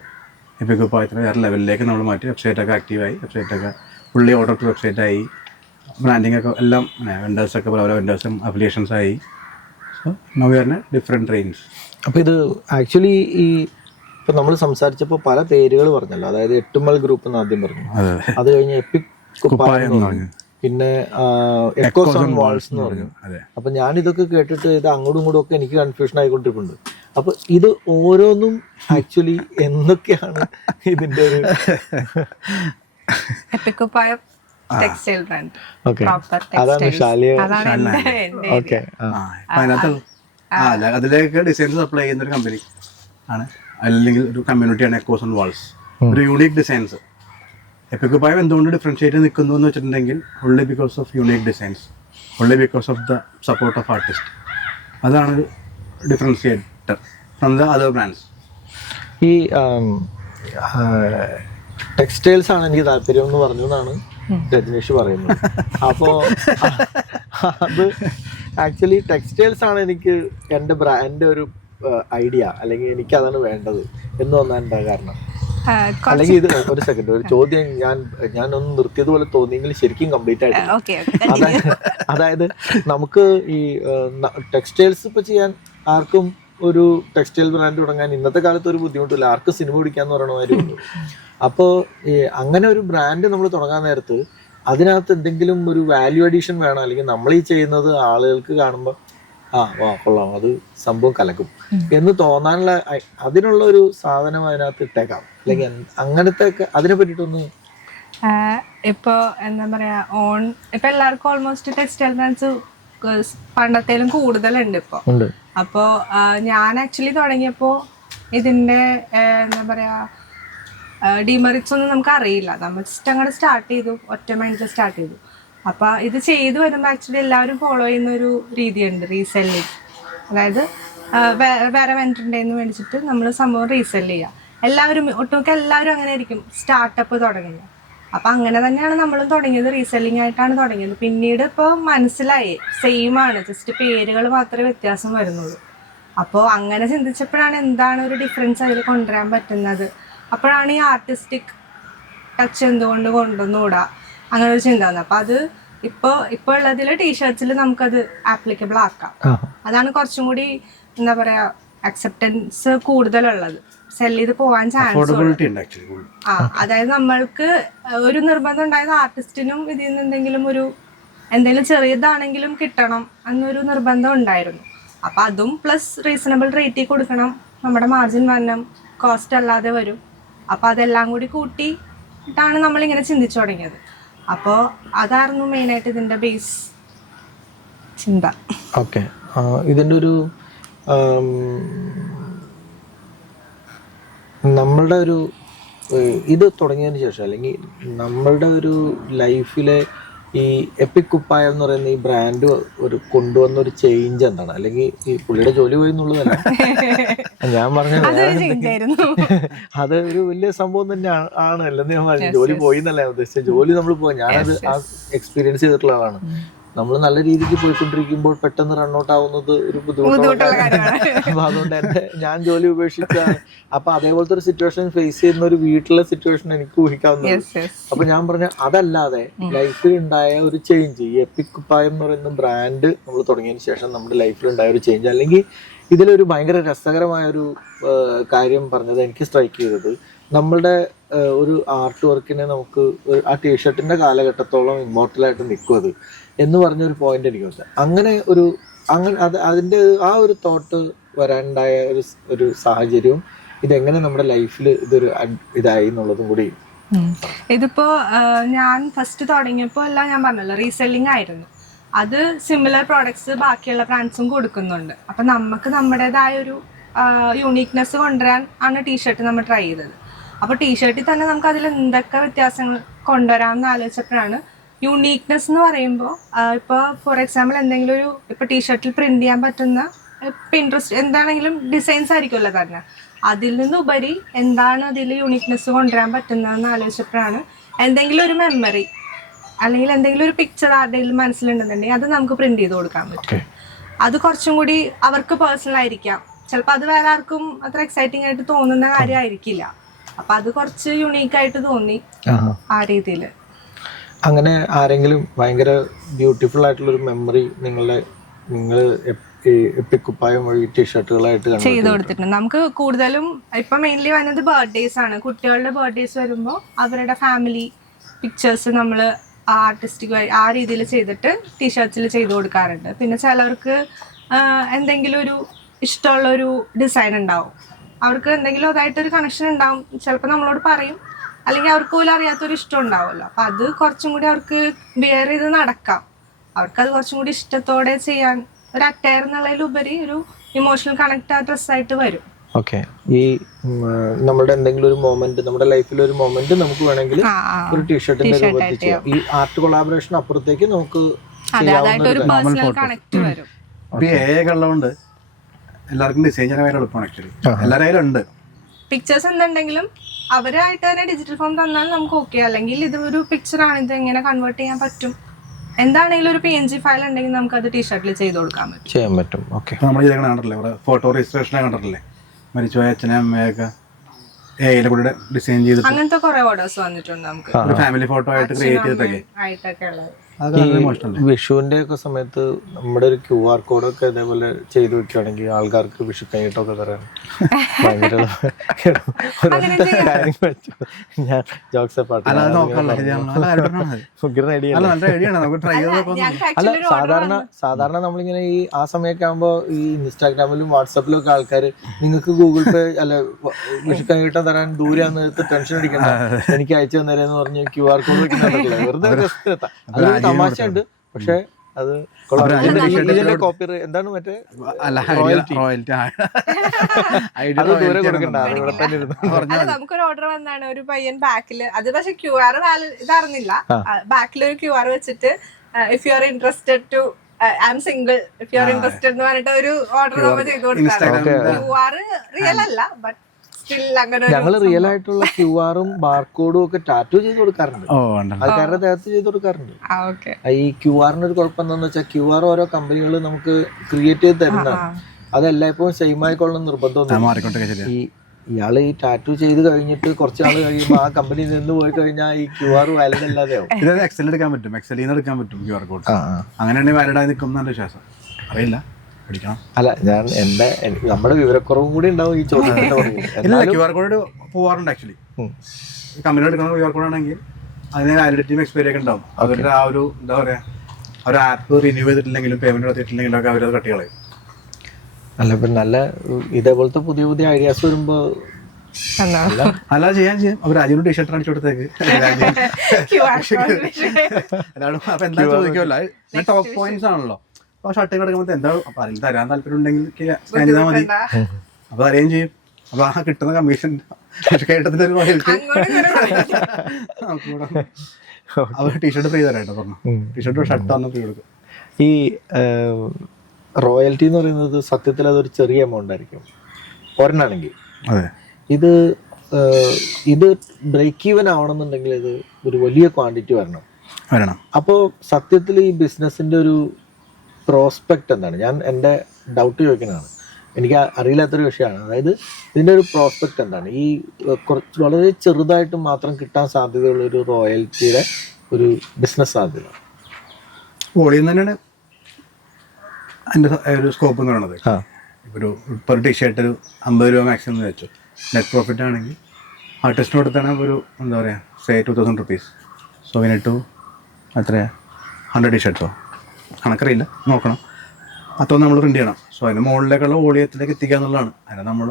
ഇപ്പോൾ ഇത്ര വേറെ ലെവലിലേക്ക് നമ്മൾ മാറ്റി. വെബ്സൈറ്റൊക്കെ ആക്റ്റീവായി. വെബ്സൈറ്റൊക്കെ ഫുള്ളി ഓർഡർ ടു വെബ്സൈറ്റായി. ബ്രാൻഡിങ് ഒക്കെ എല്ലാം വെൻഡേഴ്സൊക്കെ പല വെൻഡേഴ്സും അഫിലിയേഷൻസായി. So now we are in different range. അപ്പോൾ ഇത് ആക്ച്വലി ഇപ്പം നമ്മൾ സംസാരിച്ചപ്പോൾ പല പേരുകൾ പറഞ്ഞല്ലോ. അതായത് എട്ടുമൽ ഗ്രൂപ്പ് എന്ന് ആദ്യം പറഞ്ഞു, അത് കഴിഞ്ഞ് എപ്പിക് കുപ്പായ എന്ന് പറഞ്ഞു, പിന്നെ എക്കോസ് ഓൺ വാൾസ് എന്ന് പറഞ്ഞു. അപ്പം ഞാനിതൊക്കെ കേട്ടിട്ട് ഇത് അങ്ങോട്ടും ഇങ്ങോട്ടും ഒക്കെ എനിക്ക് കൺഫ്യൂഷൻ ആയിക്കൊണ്ടിരിക്കുന്നുണ്ട്. അപ്പൊ ഇത് ഓരോന്നും ആക്ച്വലി എന്തൊക്കെയാണ് ഇതിന്റെ ഒരു ടെക്സ്റ്റൈൽ ബ്രാൻഡ്. അതാണ് ശാലിയ. അതിലേക്ക് ഡിസൈൻസ് സപ്ലൈ ചെയ്യുന്ന ഒരു കമ്പനി ആണ് അല്ലെങ്കിൽ ഒരു കമ്മ്യൂണിറ്റിയാണ് എക്കോസ് ആൻഡ് വാൾസ്, ഒരു യൂണീക്ക് ഡിസൈൻസ്. എപ്പിക്കുപ്പായം എന്തുകൊണ്ട് ഡിഫറൻഷിയേറ്റ് നിൽക്കുന്നു എന്ന് വെച്ചിട്ടുണ്ടെങ്കിൽ only because of unique designs, only because of the support of artist. അതാണ് differentiator from the other brands. ഈ ടെക്സ്റ്റൈൽസ് ആണ് എനിക്ക് താല്പര്യം എന്ന് പറഞ്ഞു എന്നാണ് രജനീഷ് പറയുന്നത്. അപ്പോൾ അത് ആക്ച്വലി ടെക്സ്റ്റൈൽസ് ആണ് എനിക്ക് എൻ്റെ ഒരു ഐഡിയ, അല്ലെങ്കിൽ എനിക്ക് അതാണ് വേണ്ടത് എന്ന് തോന്നാൻ എന്താ കാരണം? അല്ലെങ്കിൽ ഇത് ഒരു സെക്കൻഡ്, ഒരു ചോദ്യം ഞാനൊന്ന് നിർത്തിയതുപോലെ തോന്നിയെങ്കിൽ ശരിക്കും കംപ്ലീറ്റ് ആയിട്ട്. അതായത് നമുക്ക് ഈ ടെക്സ്റ്റൈൽസ് ഇപ്പൊ ചെയ്യാൻ ആർക്കും ഒരു ടെക്സ്റ്റൈൽ ബ്രാൻഡ് തുടങ്ങാൻ ഇന്നത്തെ കാലത്ത് ഒരു ബുദ്ധിമുട്ടില്ല, ആർക്കും സിനിമ പിടിക്കാന്ന് പറയണ മാതിരി. അപ്പോൾ ഈ അങ്ങനെ ഒരു ബ്രാൻഡ് നമ്മൾ തുടങ്ങാൻ നേരത്ത് അതിനകത്ത് എന്തെങ്കിലും ഒരു വാല്യൂ അഡീഷൻ വേണം, അല്ലെങ്കിൽ നമ്മൾ ഈ ചെയ്യുന്നത് ആളുകൾക്ക് കാണുമ്പോൾ കൊള്ളാം, അത് സംഭവം കലക്കും എന്ന് തോന്നാനുള്ള അതിനുള്ള ഒരു സാധനം അതിനകത്ത് ഇട്ടേക്കാം, അല്ലെങ്കിൽ അങ്ങനത്തെ ഒക്കെ അതിനെ പറ്റിയിട്ടൊന്ന്. ഇപ്പൊ എന്താ പറയാ, ഇപ്പൊ എല്ലാവർക്കും ഓൾമോസ്റ്റ് ടെക്സ്റ്റൈൽ ബ്രാൻഡ്സ് പണ്ടത്തേലും കൂടുതലുണ്ട് ഇപ്പൊ. അപ്പോ ഞാൻ ആക്ച്വലി തുടങ്ങിയപ്പോ ഇതിന്റെ എന്താ പറയാ ഡിമെറിറ്റ്സ് ഒന്നും നമുക്ക് അറിയില്ല, നമ്മൾ ജസ്റ്റ് അങ്ങോട്ട് സ്റ്റാർട്ട് ചെയ്തു, ഒറ്റ മൈൻഡിൽ സ്റ്റാർട്ട് ചെയ്തു. അപ്പൊ ഇത് ചെയ്തു വരുമ്പോൾ ആക്ച്വലി എല്ലാവരും ഫോളോ ചെയ്യുന്ന ഒരു രീതിയുണ്ട്, റീസെല്ലിങ്. അതായത് വേറെ വെൻഡറിൻ്റെ മേടിച്ചിട്ട് നമ്മൾ സംഭവം റീസെല് ചെയ്യുക. എല്ലാവരും ഒട്ടുമിക്ക എല്ലാവരും അങ്ങനെ ആയിരിക്കും സ്റ്റാർട്ടപ്പ് തുടങ്ങുന്നത്. അപ്പം അങ്ങനെ തന്നെയാണ് നമ്മളും തുടങ്ങിയത്, റീസെല്ലിംഗ് ആയിട്ടാണ് തുടങ്ങിയത്. പിന്നീട് ഇപ്പോൾ മനസ്സിലായി സെയിം ആണ്, ജസ്റ്റ് പേരുകൾ മാത്രമേ വ്യത്യാസം വരുന്നുള്ളൂ. അപ്പോൾ അങ്ങനെ ചിന്തിച്ചപ്പോഴാണ് എന്താണ് ഒരു ഡിഫറൻസ് അതിൽ കൊണ്ടുവരാൻ പറ്റുന്നത്. അപ്പോഴാണ് ഈ ആർട്ടിസ്റ്റിക് ടച്ച് എന്തുകൊണ്ട് കൊണ്ടുവന്നുകൂടാ അങ്ങനെ ഒരു ചിന്ത വന്നത്. അപ്പം അത് ഇപ്പോൾ ഉള്ളതിൽ ടീഷർട്സിൽ നമുക്കത് ആപ്ലിക്കബിൾ ആക്കാം. അതാണ് കുറച്ചും കൂടി എന്താ പറയുക അക്സെപ്റ്റൻസ് കൂടുതലുള്ളത്, സെല് ചെയ്ത് പോവാൻ ചാൻസ്. അതായത് നമ്മൾക്ക് ഒരു നിർബന്ധം ഉണ്ടായത് ആർട്ടിസ്റ്റിനും ഇതിൽ നിന്ന് എന്തെങ്കിലും ചെറിയതാണെങ്കിലും കിട്ടണം എന്നൊരു നിർബന്ധം ഉണ്ടായിരുന്നു. അപ്പം അതും പ്ലസ് റീസണബിൾ റേറ്റിൽ കൊടുക്കണം, നമ്മുടെ മാർജിൻ വരണം, കോസ്റ്റ് അല്ലാതെ വരും. അപ്പം അതെല്ലാം കൂടി കൂട്ടിയിട്ടാണ് നമ്മളിങ്ങനെ ചിന്തിച്ചു തുടങ്ങിയത്. അപ്പോൾ അതായിരുന്നു മെയിനായിട്ട് ഇതിൻ്റെ ബേസ് ചിന്ത. ഓക്കെ, ഇതിൻ്റെ ഒരു നമ്മളുടെ ഒരു ഇത് തുടങ്ങിയതിന് ശേഷം, അല്ലെങ്കിൽ നമ്മളുടെ ഒരു ലൈഫിലെ ഈ എപ്പിക് കുപ്പായം എന്ന് പറയുന്ന ഈ ബ്രാൻഡ് ഒരു കൊണ്ടുവന്ന ഒരു ചേഞ്ച് എന്താണ്? അല്ലെങ്കിൽ ഈ പുള്ളിയുടെ ജോലി പോയി എന്നുള്ളതല്ല, ഞാൻ പറഞ്ഞത് അത് ഒരു വലിയ സംഭവം തന്നെ ആണ് അല്ലെന്ന് ഞാൻ പറഞ്ഞു. ജോലി പോയി എന്നല്ല ഉദ്ദേശിച്ചത്, ജോലി നമ്മൾ പോയി, ഞാനത് ആ എക്സ്പീരിയൻസ് ചെയ്തിട്ടുള്ള ആളാണ്. നമ്മൾ നല്ല രീതിക്ക് പോയിക്കൊണ്ടിരിക്കുമ്പോൾ പെട്ടെന്ന് റണ്ണൗട്ട് ആവുന്നത് ഒരു ബുദ്ധിമുട്ടുള്ള കാര്യമാണ്. അപ്പൊ അതുകൊണ്ട് ഞാൻ ജോലി ഉപേക്ഷിച്ചാണ്. അപ്പൊ അതേപോലത്തെ ഒരു സിറ്റുവേഷൻ ഫേസ് ചെയ്യുന്ന ഒരു വീട്ടിലെ സിറ്റുവേഷൻ എനിക്ക് ഊഹിക്കാവുന്നത്. അപ്പൊ ഞാൻ പറഞ്ഞ അതല്ലാതെ ലൈഫിൽ ഉണ്ടായ ഒരു ചേഞ്ച്, ഈ എപ്പിക് കുപ്പായം എന്ന് പറയുന്ന ബ്രാൻഡ് നമ്മൾ തുടങ്ങിയതിന് ശേഷം നമ്മുടെ ലൈഫിൽ ഉണ്ടായ ഒരു ചേഞ്ച്, അല്ലെങ്കിൽ ഇതിലൊരു ഭയങ്കര രസകരമായ ഒരു കാര്യം പറഞ്ഞത് എനിക്ക് സ്ട്രൈക്ക് ചെയ്തത്, നമ്മളുടെ ഒരു ആർട്ട് വർക്കിനെ നമുക്ക് ആ ടീഷർട്ടിന്റെ കാലഘട്ടത്തോളം ഇമ്മോർട്ടലായിട്ട് നിൽക്കും അത് എന്ന് പറഞ്ഞൊരു പോയിന്റ് എനിക്ക് മനസ്സിലായി. അങ്ങനെ അതിന്റെ ആ ഒരു തോട്ട് വരാനുണ്ടായ ഒരു സാഹചര്യവും ഇതെങ്ങനെ നമ്മുടെ ലൈഫിൽ ഇതൊരു ഇതായി എന്നുള്ളതും കൂടി. ഇതിപ്പോ ഞാൻ ഫസ്റ്റ് തുടങ്ങിയപ്പോൾ എല്ലാം ഞാൻ പറഞ്ഞല്ലോ റീസെല്ലിംഗ് ആയിരുന്നു. അത് സിമിലർ പ്രോഡക്ട്സ് ബാക്കിയുള്ള ബ്രാൻഡ്സും കൊടുക്കുന്നുണ്ട്. അപ്പൊ നമുക്ക് നമ്മുടേതായ ഒരു യൂണീക്നെസ് കൊണ്ടുവരാൻ ആണ് ടീഷർട്ട് നമ്മൾ ട്രൈ ചെയ്തത്. അപ്പോൾ ടീഷർട്ടിൽ തന്നെ നമുക്ക് അതിൽ എന്തൊക്കെ വ്യത്യാസങ്ങൾ കൊണ്ടുവരാമെന്ന് ആലോചിച്ചപ്പോഴാണ് യൂണീക്നെസ് എന്ന് പറയുമ്പോൾ ഇപ്പോൾ ഫോർ എക്സാമ്പിൾ എന്തെങ്കിലും ഇപ്പോൾ ടീഷർട്ടിൽ പ്രിന്റ് ചെയ്യാൻ പറ്റുന്ന പിൻട്രസ്റ്റ് എന്താണെങ്കിലും ഡിസൈൻസ് ആയിരിക്കുമല്ലോ തന്നെ, അതിൽ നിന്നുപരി എന്താണ് അതിൽ യൂണീക്നെസ് കൊണ്ടുവരാൻ പറ്റുന്നതെന്ന് ആലോചിച്ചപ്പോഴാണ് എന്തെങ്കിലും ഒരു മെമ്മറി അല്ലെങ്കിൽ എന്തെങ്കിലും ഒരു പിക്ചർ ആരുടെയും മനസ്സിലുണ്ടെന്നുണ്ടെങ്കിൽ അത് നമുക്ക് പ്രിന്റ് ചെയ്ത് കൊടുക്കാൻ പറ്റും. അത് കുറച്ചും കൂടി അവർക്ക് പേഴ്സണൽ ആയിരിക്കാം, ചിലപ്പോൾ അത് വേറെ ആർക്കും അത്ര എക്സൈറ്റിംഗ് ആയിട്ട് തോന്നുന്ന കാര്യമായിരിക്കില്ല. അപ്പൊ അത് കുറച്ച് യുണീക്ക് ആയിട്ട് തോന്നി ആ രീതിയിൽ. അങ്ങനെ ആരെങ്കിലും ഭയങ്കര ബ്യൂട്ടിഫുൾ ആയിട്ടുള്ള ഒരു മെമ്മറി നിങ്ങൾ എപ്പിക് കുപ്പായം വഴി ടീഷർട്ടുകളായിട്ട് ചെയ്ത് കൊടുത്തിട്ടുണ്ട്? നമുക്ക് കൂടുതലും ഇപ്പൊ മെയിൻലി വന്നത് ബർത്ത്ഡേസ് ആണ്. കുട്ടികളുടെ ബർത്ത്ഡേസ് വരുമ്പോൾ അവരുടെ ഫാമിലി പിക്ചേഴ്സ് നമ്മൾ ആർട്ടിസ്റ്റിക് വഴി ആ രീതിയിൽ ചെയ്തിട്ട് ടീഷർട്സിൽ ചെയ്ത് കൊടുക്കാറുണ്ട്. പിന്നെ ചിലവർക്ക് എന്തെങ്കിലും ഒരു ഇഷ്ടമുള്ളൊരു ഡിസൈൻ ഉണ്ടാവും, അവർക്ക് എന്തെങ്കിലും അതായിട്ടൊരു കണക്ഷൻ ഉണ്ടാവും, ചിലപ്പോൾ നമ്മളോട് പറയും, അല്ലെങ്കിൽ അവർക്ക് പോലും അറിയാത്തൊരു ഇഷ്ടം ഉണ്ടാവുമല്ലോ. അപ്പം അത് കുറച്ചും കൂടി അവർക്ക് വെയർ ചെയ്ത് നടക്കാം, അവർക്കത് കുറച്ചും കൂടി ഇഷ്ടത്തോടെ ചെയ്യാൻ ഒരു അറ്റയർ എന്നുള്ളതിലുപരി ഒരു ഇമോഷണൽ കണക്ട് ആ ഡ്രസ്സായിട്ട് വരും. ഓക്കെ. ഈ നമ്മുടെ എന്തെങ്കിലും ഒരു മൊമെന്റ്, നമ്മുടെ ലൈഫിൽ ഒരു മൊമെന്റ് നമുക്ക് വേണമെങ്കിൽ ഒരു ടീഷർട്ടിന്റെ രൂപത്തിൽ ചെയ്യാം. ഈ ആർട്ട് കൊളാബറേഷൻ അപ്പുറത്തേക്ക് നമുക്ക് അതായിട്ട് ഒരു പേഴ്സണൽ കണക്ട് വരും. ഇപ്പൊ AI ഉള്ളതുകൊണ്ട് എല്ലാവർക്കും ഡിസൈൻ ചെയ്യാൻ ഭയങ്കര എളുപ്പമാണ്. ആക്ച്വലി എല്ലാവരുടെ കയ്യിലുണ്ട് പിക്ചേഴ്സ് എന്തുണ്ടെങ്കിലും അവരായിട്ട് തന്നെ ഡിജിറ്റൽ ഫോം തന്നാൽ നമുക്ക് ഓക്കെ. അല്ലെങ്കിൽ ഇത് ഒരു പിക്ചറാണ്, ഇത് എങ്ങനെ കൺവേർട്ട് ചെയ്യാൻ പറ്റും, എന്താണെങ്കിലും ഒരു PNG ഫയൽ ഉണ്ടെങ്കിൽ നമുക്ക് അത് ടീഷർട്ടിൽ ചെയ്ത് കൊടുക്കാൻ പറ്റും, ചെയ്യാൻ പറ്റും. ഓക്കെ. നമ്മൾ ചെയ്തേക്കണ കണ്ടിട്ടില്ലേ, ഇവിടെ ഫോട്ടോ രജിസ്ട്രേഷൻ കണ്ടിട്ടില്ലേ, മരിച്ചുപോയ അച്ഛനെ അമ്മയൊക്കെ AI കൂടെ ഡിസൈൻ ചെയ്തിട്ട് അങ്ങനത്തെ കുറെ ഓർഡേഴ്സ് വന്നിട്ടുണ്ട് നമുക്ക് ഒരു ഫാമിലി ഫോട്ടോ ആയിട്ട് ക്രിയേറ്റ് ചെയ്തിട്ടൊക്കെ. ആയിട്ടൊക്കെ ഉള്ളത്. വിഷുവിന്റെ ഒക്കെ സമയത്ത് നമ്മുടെ ഒരു QR കോഡൊക്കെ ഇതേപോലെ ചെയ്തു വെക്കുകയാണെങ്കിൽ ആൾക്കാർക്ക് വിഷു കഴിഞ്ഞിട്ടൊക്കെ തരാൻ ഭയങ്കര കാര്യം പറ്റും. ഞാൻ ജോക്സ് സാധാരണ നമ്മളിങ്ങനെ ഈ ആ സമയമൊക്കെ ആകുമ്പോ ഈ ഇൻസ്റ്റാഗ്രാമിലും വാട്സാപ്പിലും ഒക്കെ ആൾക്കാർ നിങ്ങൾക്ക് ഗൂഗിൾ പേ അല്ല വിഷു കഴിഞ്ഞിട്ട് തരാൻ ദൂരെയാന്ന് ടെൻഷൻ അടിക്കണ്ട, എനിക്ക് അയച്ചു തന്നേരെന്ന് പറഞ്ഞ് QR കോഡ് വെക്കുന്നില്ല. വെറുതെ തമാശയുണ്ട്. പക്ഷെ അത് കോപ്പി എന്താണ് മറ്റേ ദൂരെ കൊടുക്കണ്ട, ഇവിടെ തന്നെ ഇരുന്നു. നമുക്കൊരു ഓർഡർ വന്നാണ് ഒരു പയ്യൻ ബാക്കില്, അത് പക്ഷെ QR ഇതറിഞ്ഞില്ല, ബാക്കിൽ ഒരു QR വെച്ചിട്ട് if you are interested to I am single if you are interested എന്ന് പറഞ്ഞിട്ട് ഒരു ഓർഡർ നമ്മൾ ചെയ്ത് കൊടുക്കാറ്. QR റിയൽ അല്ല, ബട്ട് ഞങ്ങള് റിയൽ ആയിട്ടുള്ള QR-ഉം ബാർകോഡും ഒക്കെ ടാറ്റു ചെയ്ത് കൊടുക്കാറുണ്ട്, ആൾക്കാരുടെ ദേഹത്ത് ചെയ്ത് കൊടുക്കാറുണ്ട്. ഈ QR-ന് ഒരു കുഴപ്പം എന്താന്ന് വെച്ചാൽ QR ഓരോ കമ്പനികൾ നമുക്ക് ക്രിയേറ്റ് ചെയ്ത് തരുന്നതാണ്. അതെല്ലായ്പ്പോഴും സെയിം ആയിക്കൊള്ളുന്ന നിർബന്ധമൊന്നും. ഈ ഇയാള് ഈ ടാറ്റു ചെയ്ത് കഴിഞ്ഞിട്ട് കുറച്ച് നാൾ കഴിയുമ്പോൾ ആ കമ്പനി നിന്ന് പോയി കഴിഞ്ഞാൽ ഈ QR വാലിഡ് അല്ലാതെയാവും. ഇത് എക്സൽ എടുക്കാൻ പറ്റും, എക്സലിൽ നിന്ന് എടുക്കാൻ പറ്റും QR കോഡ്. അങ്ങനെയാണെങ്കിൽ വാലിഡ് ആയി നിൽക്കുന്ന വിശ്വാസം അറിയില്ല. അല്ല, ഞാൻ നമ്മുടെ വിവരക്കുറവും കൂടി ഉണ്ടാവും ഈ ചോദ്യത്തിന്റെ. QR കോഡ് പോവാറുണ്ട് ആക്ച്വലി. കമ്പനി എടുക്കുന്ന QR കോഡ് ആണെങ്കിൽ അതിന് വാലിഡിറ്റിയും എക്സ്പയറി ഒക്കെ ഉണ്ടാവും. അവരുടെ ആ ഒരു എന്താ പറയാ, ഒരു ആപ്പ് റിന്യൂ ചെയ്തിട്ടില്ലെങ്കിലും പേയ്മെന്റ് നടത്തിയിട്ടില്ലെങ്കിലും ഒക്കെ അവരത് കട്ട് കളയും. അല്ല, ഇപ്പൊ നല്ല ഇതേപോലത്തെ പുതിയ പുതിയ ഐഡിയാസ് വരുമ്പോ അല്ല ചെയ്യാൻ ചെയ്യും. അവർ രാജീവ് ടീഷർട്ട് അടിച്ചു കൊടുത്തേക്ക് അപ്പൊ എന്താ ചോദിക്കുമല്ലോ, ടോപ്പ് പോയിന്റ്സ് ആണല്ലോ. അപ്പൊ ഷർട്ട് കിടക്കുമ്പോൾ എന്താ അപ്പൊ അതിൽ തരാൻ താല്പര്യം ഉണ്ടെങ്കിൽ സ്കാൻ ചെയ്താൽ മതി. അപ്പൊ അറേഞ്ച് ചെയ്യും. അപ്പൊ ആ കിട്ടുന്ന കമ്മീഷൻ കേട്ടതിന്റെ ഒരു അവർ ടീഷർട്ട് ഫ്രീ തരാട്ടോ പറഞ്ഞു. ടീഷർട്ട് ഷർട്ട് വന്ന് ഫ്രീ കൊടുക്കും. ഈ റോയൽറ്റി എന്ന് പറയുന്നത് സത്യത്തിൽ അതൊരു ചെറിയ എമൗണ്ട് ആയിരിക്കും ഒരെണ്ണാണെങ്കിൽ. അതെ. ഇത് ബ്രേക്ക് ഈവൻ ആവണമെന്നുണ്ടെങ്കിൽ ഇത് ഒരു വലിയ ക്വാണ്ടിറ്റി വരണം. അപ്പോൾ സത്യത്തിൽ ഈ ബിസിനസിന്റെ ഒരു പ്രോസ്പെക്ട് എന്താണ്? ഞാൻ എൻ്റെ ഡൗട്ട് ചോദിക്കുന്നതാണ്, എനിക്ക് അറിയില്ലാത്തൊരു വിഷയമാണ്. അതായത് ഇതിൻ്റെ ഒരു പ്രോസ്പെക്ട് എന്താണ്? ഈ കുറച്ച് വളരെ ചെറുതായിട്ട് മാത്രം കിട്ടാൻ സാധ്യതയുള്ള ഒരു റോയൽറ്റിയുടെ ഒരു ബിസിനസ് സാധ്യത വോളിയം തന്നെയാണ് അതിൻ്റെ ഒരു സ്കോപ്പ് എന്ന് പറയുന്നത്. ഒരു പെർ ടീഷർട്ട് ഒരു 50 രൂപ മാക്സിമം വെച്ചു. നെറ്റ് പ്രോഫിറ്റ് ആണെങ്കിൽ ആർട്ടിസ്റ്റിന് കൊടുത്താണ് ഒരു എന്താ പറയുക, സേ 2000 rupees. സോ വിനിട്ടു എത്രയാ 100 ടീഷർട്ട്സോ കണക്കറിയില്ല, നോക്കണം. അതൊന്നും നമ്മൾ പ്രിൻ്റ് ചെയ്യണം. സോ അതിന് മുകളിലേക്കുള്ള വോളിയത്തിലേക്ക് എത്തിക്കുക എന്നുള്ളതാണ്. അതിന് നമ്മൾ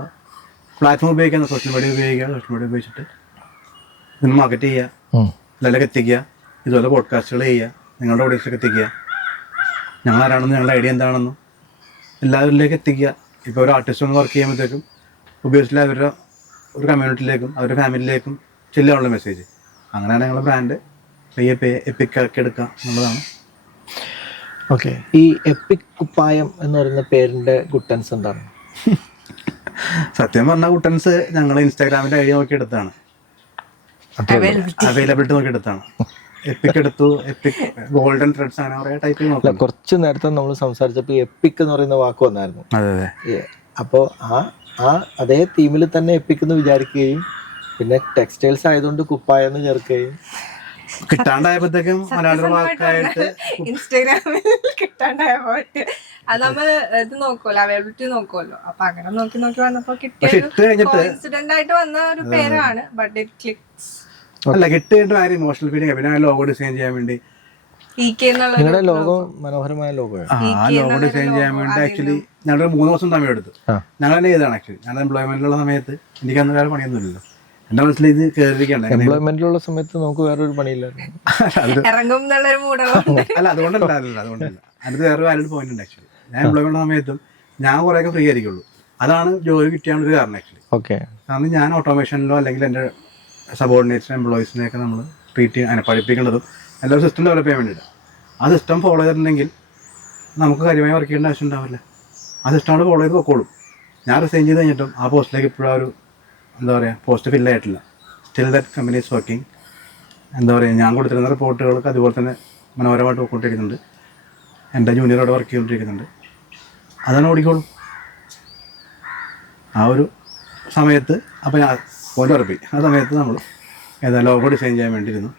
പ്ലാറ്റ്ഫോം ഉപയോഗിക്കുക, സോഷ്യൽ മീഡിയ ഉപയോഗിക്കുക. സോഷ്യൽ മീഡിയ ഉപയോഗിച്ചിട്ട് ഇതിന് മാർക്കറ്റ് ചെയ്യുക, എല്ലാവരിലേക്ക് എത്തിക്കുക. ഇതുപോലെ പോഡ്കാസ്റ്റുകൾ ചെയ്യുക, നിങ്ങളുടെ ഓഡിയൻസിലേക്ക് എത്തിക്കുക. ഞങ്ങളാരാണെന്നും ഞങ്ങളുടെ ഐഡിയ എന്താണെന്നും എല്ലാവരിലേക്ക് എത്തിക്കുക. ഇപ്പോൾ ഒരു ആർട്ടിസ്റ്റ് ഒന്ന് വർക്ക് ചെയ്യുമ്പോഴത്തേക്കും ഉപയോഗിച്ചില്ല അവരുടെ ഒരു കമ്മ്യൂണിറ്റിയിലേക്കും അവരുടെ ഫാമിലിയിലേക്കും ചെല്ലാനുള്ള മെസ്സേജ്. അങ്ങനെയാണ് ഞങ്ങളുടെ ബ്രാൻഡ് എപ്പിക്കാക്കി എടുക്കുക എന്നുള്ളതാണ്. ഓക്കെ. ഈ എപ്പിക് കുപ്പായം എന്ന് പറയുന്ന പേരിന്റെ ഗുട്ടൻസ് എന്താണ്? സത്യം പറഞ്ഞ ഗുട്ടൻസ് ഞങ്ങൾ ഇൻസ്റ്റാഗ്രാമിന്റെ ഐഡിയ നോക്കി എടുത്താണ്, അവൈലബിലിറ്റി നോക്കി എടുത്താണ്. എപ്പിക് എടുത്തു, എപ്പിക് ഗോൾഡൻ ത്രെഡ്സ് അങ്ങനെ കുറേ ടൈപ്പ് നോക്കാം. കുറച്ച് നേരത്തെ നമ്മൾ സംസാരിച്ചപ്പോൾ എപ്പിക് എന്ന് പറയുന്ന വാക്ക് വന്നായിരുന്നു. അതെ. അപ്പോൾ ആ അതേ തീമിൽ തന്നെ എപ്പിക് എന്ന് വിചാരിക്കുകയും പിന്നെ ടെക്സ്റ്റൈൽസ് ആയതുകൊണ്ട് കുപ്പായം എന്ന് ചേർക്കുകയും കിട്ടാണ്ടായപ്പോഴത്തേക്കും മലയാള വാക്കായിട്ട് ഇൻസ്റ്റാഗ്രാമിൽ കിട്ടാണ്ടായപ്പോ അത് നമ്മൾ ഇത് നോക്കുമല്ലോ, അവൈലബിലിറ്റി നോക്കുമല്ലോ. അപ്പൊ അങ്ങനെ നോക്കി വന്നപ്പോ കിട്ടിയ കോയിൻസിഡന്റ് ആയിട്ട് വന്ന ഒരു പേരാണ്. But it clicks. അല്ല, കിട്ടിയിട്ട് ആരും ഇമോഷണൽ ഫീലിംഗ്. പിന്നെ ലോഗോ ഡിസൈൻ ചെയ്യാൻ വേണ്ടി നിങ്ങളുടെ ലോഗോ മനോഹരമായ ലോഗോയാണ്. ആ ലോഗോ ഡിസൈൻ ചെയ്യാൻ വേണ്ടി ആക്ച്വലി ഞങ്ങൾ 3 ദിവസം സമയം എടുത്തു. ഞങ്ങൾ തന്നെ ചെയ്താണ് ആക്ച്വലി. ഞാൻ എംപ്ലോയ്മെന്റിലുള്ള സമയത്ത് എനിക്ക് അന്ന് വേറെ പണിയൊന്നുമില്ലല്ലോ. എന്റെ മനസ്സിൽ ഇത് കയറിയിരിക്കണ്ട. എംപ്ലോയ്മെന്റിലുള്ള സമയത്ത് നമുക്ക് വേറൊരു പണിയില്ലായിരുന്നു. അല്ല, അതുകൊണ്ടല്ല. അതിനകത്ത് വേറെ വാലിഡ് പോയിന്റ് ഉണ്ട് ആക്ച്വലി. ഞാൻ എംപ്ലോയ്മെന്റ് സമയത്തും ഞാൻ കുറേയൊക്കെ ഫ്രീ ആയിരിക്കുള്ളൂ. അതാണ് ജോലി കിട്ടിയാണൊരു കാരണം ആക്ച്വലി. ഓക്കെ. കാരണം ഞാൻ ഓട്ടോമേഷനിലോ അല്ലെങ്കിൽ എൻ്റെ സബോർഡിനേറ്റ്സിനെ എംപ്ലോയീസിനെയൊക്കെ നമ്മൾ ട്രീറ്റ് ചെയ്യാൻ പഠിപ്പിക്കേണ്ടതും എല്ലാ സിസ്റ്റം ഡെവലപ്പ് ചെയ്യാൻ വേണ്ടിയിട്ട്. ആ സിസ്റ്റം ഫോളോ ചെയ്തിട്ടുണ്ടെങ്കിൽ നമുക്ക് കാര്യമായി വർക്ക് ചെയ്യേണ്ട ആവശ്യം ഉണ്ടാവില്ല. ആ സിസ്റ്റം അവിടെ ഫോളോ ചെയ്ത് പൊക്കോളും. ഞാൻ റിസൈൻ ചെയ്ത് കഴിഞ്ഞിട്ടും ആ പോസ്റ്റിലേക്ക് ഇപ്പോഴും ഒരു എന്താ പറയുക പോസ്റ്റ് ഫില്ലായിട്ടില്ല. Still that company is working. എന്താ പറയുക, ഞാൻ കൊടുത്തിരുന്ന റിപ്പോർട്ടുകൾക്ക് അതുപോലെ തന്നെ മനോഹരമായിട്ട് പോയിക്കൊണ്ടിരിക്കുന്നുണ്ട്. എൻ്റെ ജൂനിയർ അവിടെ വർക്ക് ചെയ്തുകൊണ്ടിരിക്കുന്നുണ്ട്. അതാണ് ഓടിക്കോളും. ആ ഒരു സമയത്ത് അപ്പോൾ ഞാൻ പോയിന്റ് ഉറപ്പി ആ സമയത്ത് നമ്മൾ ഏതായാലും ലോഗോ ഡിസൈൻ ചെയ്യാൻ വേണ്ടിയിരുന്നു.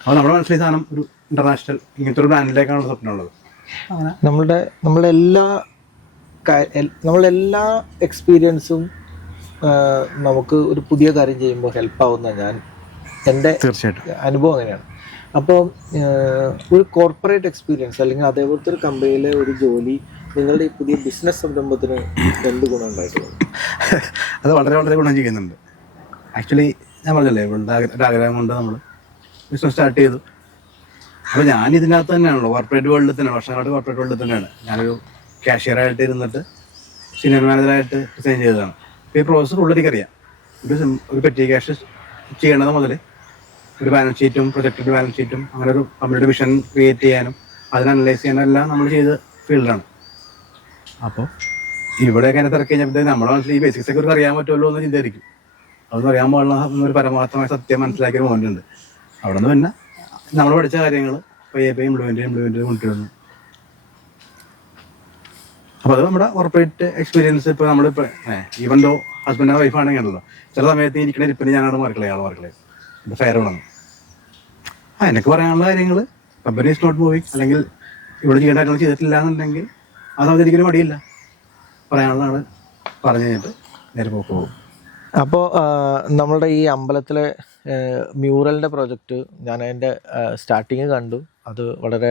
അപ്പോൾ നമ്മുടെ മനസ്സിലായി സാധനം ഒരു ഇൻ്റർനാഷണൽ ഇങ്ങനത്തെ ഒരു ബ്രാൻഡിലേക്കാണ് സ്വപ്നമുള്ളത്. അങ്ങനെ നമ്മളുടെ എല്ലാ എക്സ്പീരിയൻസും നമുക്ക് ഒരു പുതിയ കാര്യം ചെയ്യുമ്പോൾ ഹെൽപ്പാവുന്ന എൻ്റെ തീർച്ചയായിട്ടും അനുഭവം അങ്ങനെയാണ്. അപ്പോൾ ഒരു കോർപ്പറേറ്റ് എക്സ്പീരിയൻസ് അല്ലെങ്കിൽ അതേപോലത്തെ ഒരു കമ്പനിയിലെ ഒരു ജോലി നിങ്ങളുടെ ഈ പുതിയ ബിസിനസ് സംരംഭത്തിന് എന്ത് ഗുണം ഉണ്ടായിട്ടുള്ളത്? അത് വളരെ വളരെ ഗുണം ചെയ്യുന്നുണ്ട്. ആക്ച്വലി ഞാൻ പറഞ്ഞല്ലേ ഇവളുടെ ഒരു ആഗ്രഹം കൊണ്ട് നമ്മൾ ബിസിനസ് സ്റ്റാർട്ട് ചെയ്തു. അപ്പോൾ ഞാൻ ഇതിനകത്ത് തന്നെയാണല്ലോ, കോർപ്പറേറ്റ് വേൾഡിൽ തന്നെയാണ്, വർഷങ്ങളായിട്ട് കോർപ്പറേറ്റ് വേൾഡിൽ തന്നെയാണ്. ഞാനൊരു കാഷ്യറായിട്ട് ഇരുന്നിട്ട് സീനിയർ മാനേജറായിട്ട് റിസൈൻ ചെയ്തതാണ്. അപ്പോൾ ഈ പ്രോസസ്സ് ഫുള്ള് അറിയാം. ഒരു പെറ്റി ക്യാഷ് ചെയ്യണത് മുതൽ ഒരു ബാലൻസ് ഷീറ്റും പ്രൊജക്റ്റിൻ്റെ ബാലൻസ് ഷീറ്റും അങ്ങനെ ഒരു കമ്പനിയുടെ വിഷൻ ക്രിയേറ്റ് ചെയ്യാനും അതിനെ അനലൈസ് ചെയ്യാനും എല്ലാം നമ്മൾ ചെയ്ത ഫീൽഡാണ്. അപ്പോൾ ഇവിടെയൊക്കെ എന്നെ തിരക്കി കഴിഞ്ഞപ്പോൾ നമ്മുടെ മനസ്സിൽ ഈ ബേസിക്സ് ഒക്കെ അറിയാൻ പറ്റുമല്ലോ എന്ന് ചിന്തിക്കും. അതൊന്നും അറിയാൻ പാടുള്ള ഒരു പരമാർത്ഥമായ സത്യം മനസ്സിലാക്കിയൊരു മോനുണ്ട്. അവിടെ നിന്ന് പിന്നെ നമ്മൾ പഠിച്ച കാര്യങ്ങൾ പയ്യെ ഇംപ്ലിമെൻറ്റ് കൊണ്ടുവരുന്നു. അപ്പോൾ അത് നമ്മുടെ കോർപ്പറേറ്റ് എക്സ്പീരിയൻസ്. ഇപ്പോൾ നമ്മളിപ്പോൾ ഈവൻ ദോ ഹസ്ബൻഡ് ആൻഡ് വൈഫാണെങ്കിലല്ലോ ചില സമയത്ത് ഇരിക്കുന്ന ഇരിപ്പിന് ഞാനവിടെ മാറിക്കളയും, ആൾ മാറിക്കളയും, എൻ്റെ ഫെയർ വേണം. എനിക്ക് പറയാനുള്ള കാര്യങ്ങൾ കമ്പനി ഈസ് നോട്ട് മൂവിങ് അല്ലെങ്കിൽ ഇവിടെ ചെയ്യേണ്ട കാര്യങ്ങൾ ചെയ്തിട്ടില്ല എന്നുണ്ടെങ്കിൽ അത് അവതരിക്കലും മടിയില്ല, പറയാനുള്ള ആൾ പറഞ്ഞു കഴിഞ്ഞിട്ട് നേരെ പോക്ക് പോകും. അപ്പോൾ നമ്മളുടെ ഈ അമ്പലത്തിലെ മ്യൂറലിൻ്റെ പ്രോജക്റ്റ് ഞാൻ അതിൻ്റെ സ്റ്റാർട്ടിങ് കണ്ടു. അത് വളരെ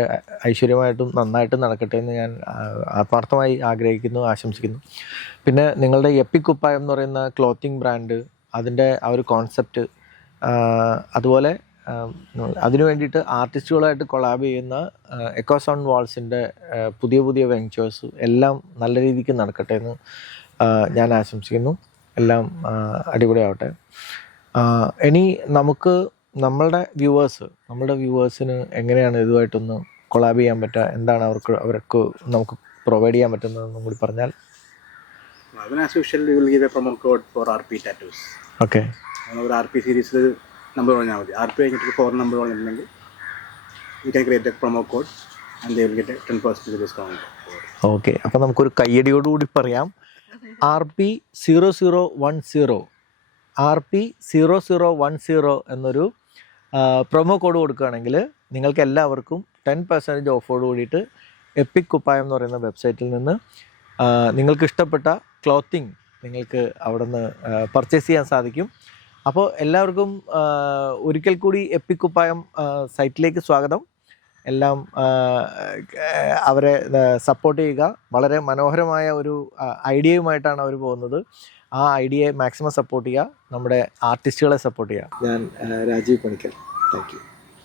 ഐശ്വര്യമായിട്ടും നന്നായിട്ടും നടക്കട്ടെ എന്ന് ഞാൻ ആത്മാർത്ഥമായി ആഗ്രഹിക്കുന്നു, ആശംസിക്കുന്നു. പിന്നെ നിങ്ങളുടെ എപ്പിക് കുപ്പായം എന്ന് പറയുന്ന ക്ലോത്തിങ് ബ്രാൻഡ്, അതിൻ്റെ ആ ഒരു കോൺസെപ്റ്റ്, അതുപോലെ അതിനു വേണ്ടിയിട്ട് ആർട്ടിസ്റ്റുകളായിട്ട് കൊളാബ് ചെയ്യുന്ന എക്കോസൗണ്ട് വാൾസിൻ്റെ പുതിയ പുതിയ വെഞ്ചേഴ്സ് എല്ലാം നല്ല രീതിക്ക് നടക്കട്ടെ എന്ന് ഞാൻ ആശംസിക്കുന്നു. എല്ലാം അടിപൊളിയാവട്ടെ. ഇനി നമുക്ക് നമ്മളുടെ വ്യൂവേഴ്സിന് എങ്ങനെയാണ് ഇതുമായിട്ടൊന്ന് കൊളാബ് ചെയ്യാൻ പറ്റുക, എന്താണ് അവർക്ക് നമുക്ക് പ്രൊവൈഡ് ചെയ്യാൻ പറ്റുന്നതെന്നും കൂടി പറഞ്ഞാൽ. As usual, we will give a promo code for RP tattoos. Okay. ഒരു RP സീരീസിൽ നമ്പർ പറഞ്ഞാൽ മതി. RP കഴിഞ്ഞിട്ട് 4 നമ്പർ പറഞ്ഞിട്ടുണ്ടെങ്കിൽ you can create a promo code and they will get a 10% discount. Okay. അപ്പോൾ നമുക്കൊരു കയ്യടിയോടുകൂടി പറയാം, RP0010 RP0010 എന്നൊരു പ്രൊമോ കോഡ് കൊടുക്കുകയാണെങ്കിൽ നിങ്ങൾക്ക് എല്ലാവർക്കും 10% ഓഫോട് കൂടിയിട്ട് എപ്പിക് കുപ്പായം എന്ന് പറയുന്ന വെബ്സൈറ്റിൽ നിന്ന് നിങ്ങൾക്ക് ഇഷ്ടപ്പെട്ട ക്ലോത്തിങ് നിങ്ങൾക്ക് അവിടെ നിന്ന് പർച്ചേസ് ചെയ്യാൻ സാധിക്കും. അപ്പോൾ എല്ലാവർക്കും ഒരിക്കൽ കൂടി എപ്പിക് കുപ്പായം സൈറ്റിലേക്ക് സ്വാഗതം. എല്ലാം അവരെ സപ്പോർട്ട് ചെയ്യുക. വളരെ മനോഹരമായ ഒരു ഐഡിയയുമായിട്ടാണ് അവർ പോകുന്നത്. ആ ഐഡിയയെ മാക്സിമം സപ്പോർട്ട് ചെയ്യുക, നമ്മുടെ ആർട്ടിസ്റ്റുകളെ സപ്പോർട്ട് ചെയ്യുക. ഞാൻ രാജീവ് പണിക്കൽ, താങ്ക് യു.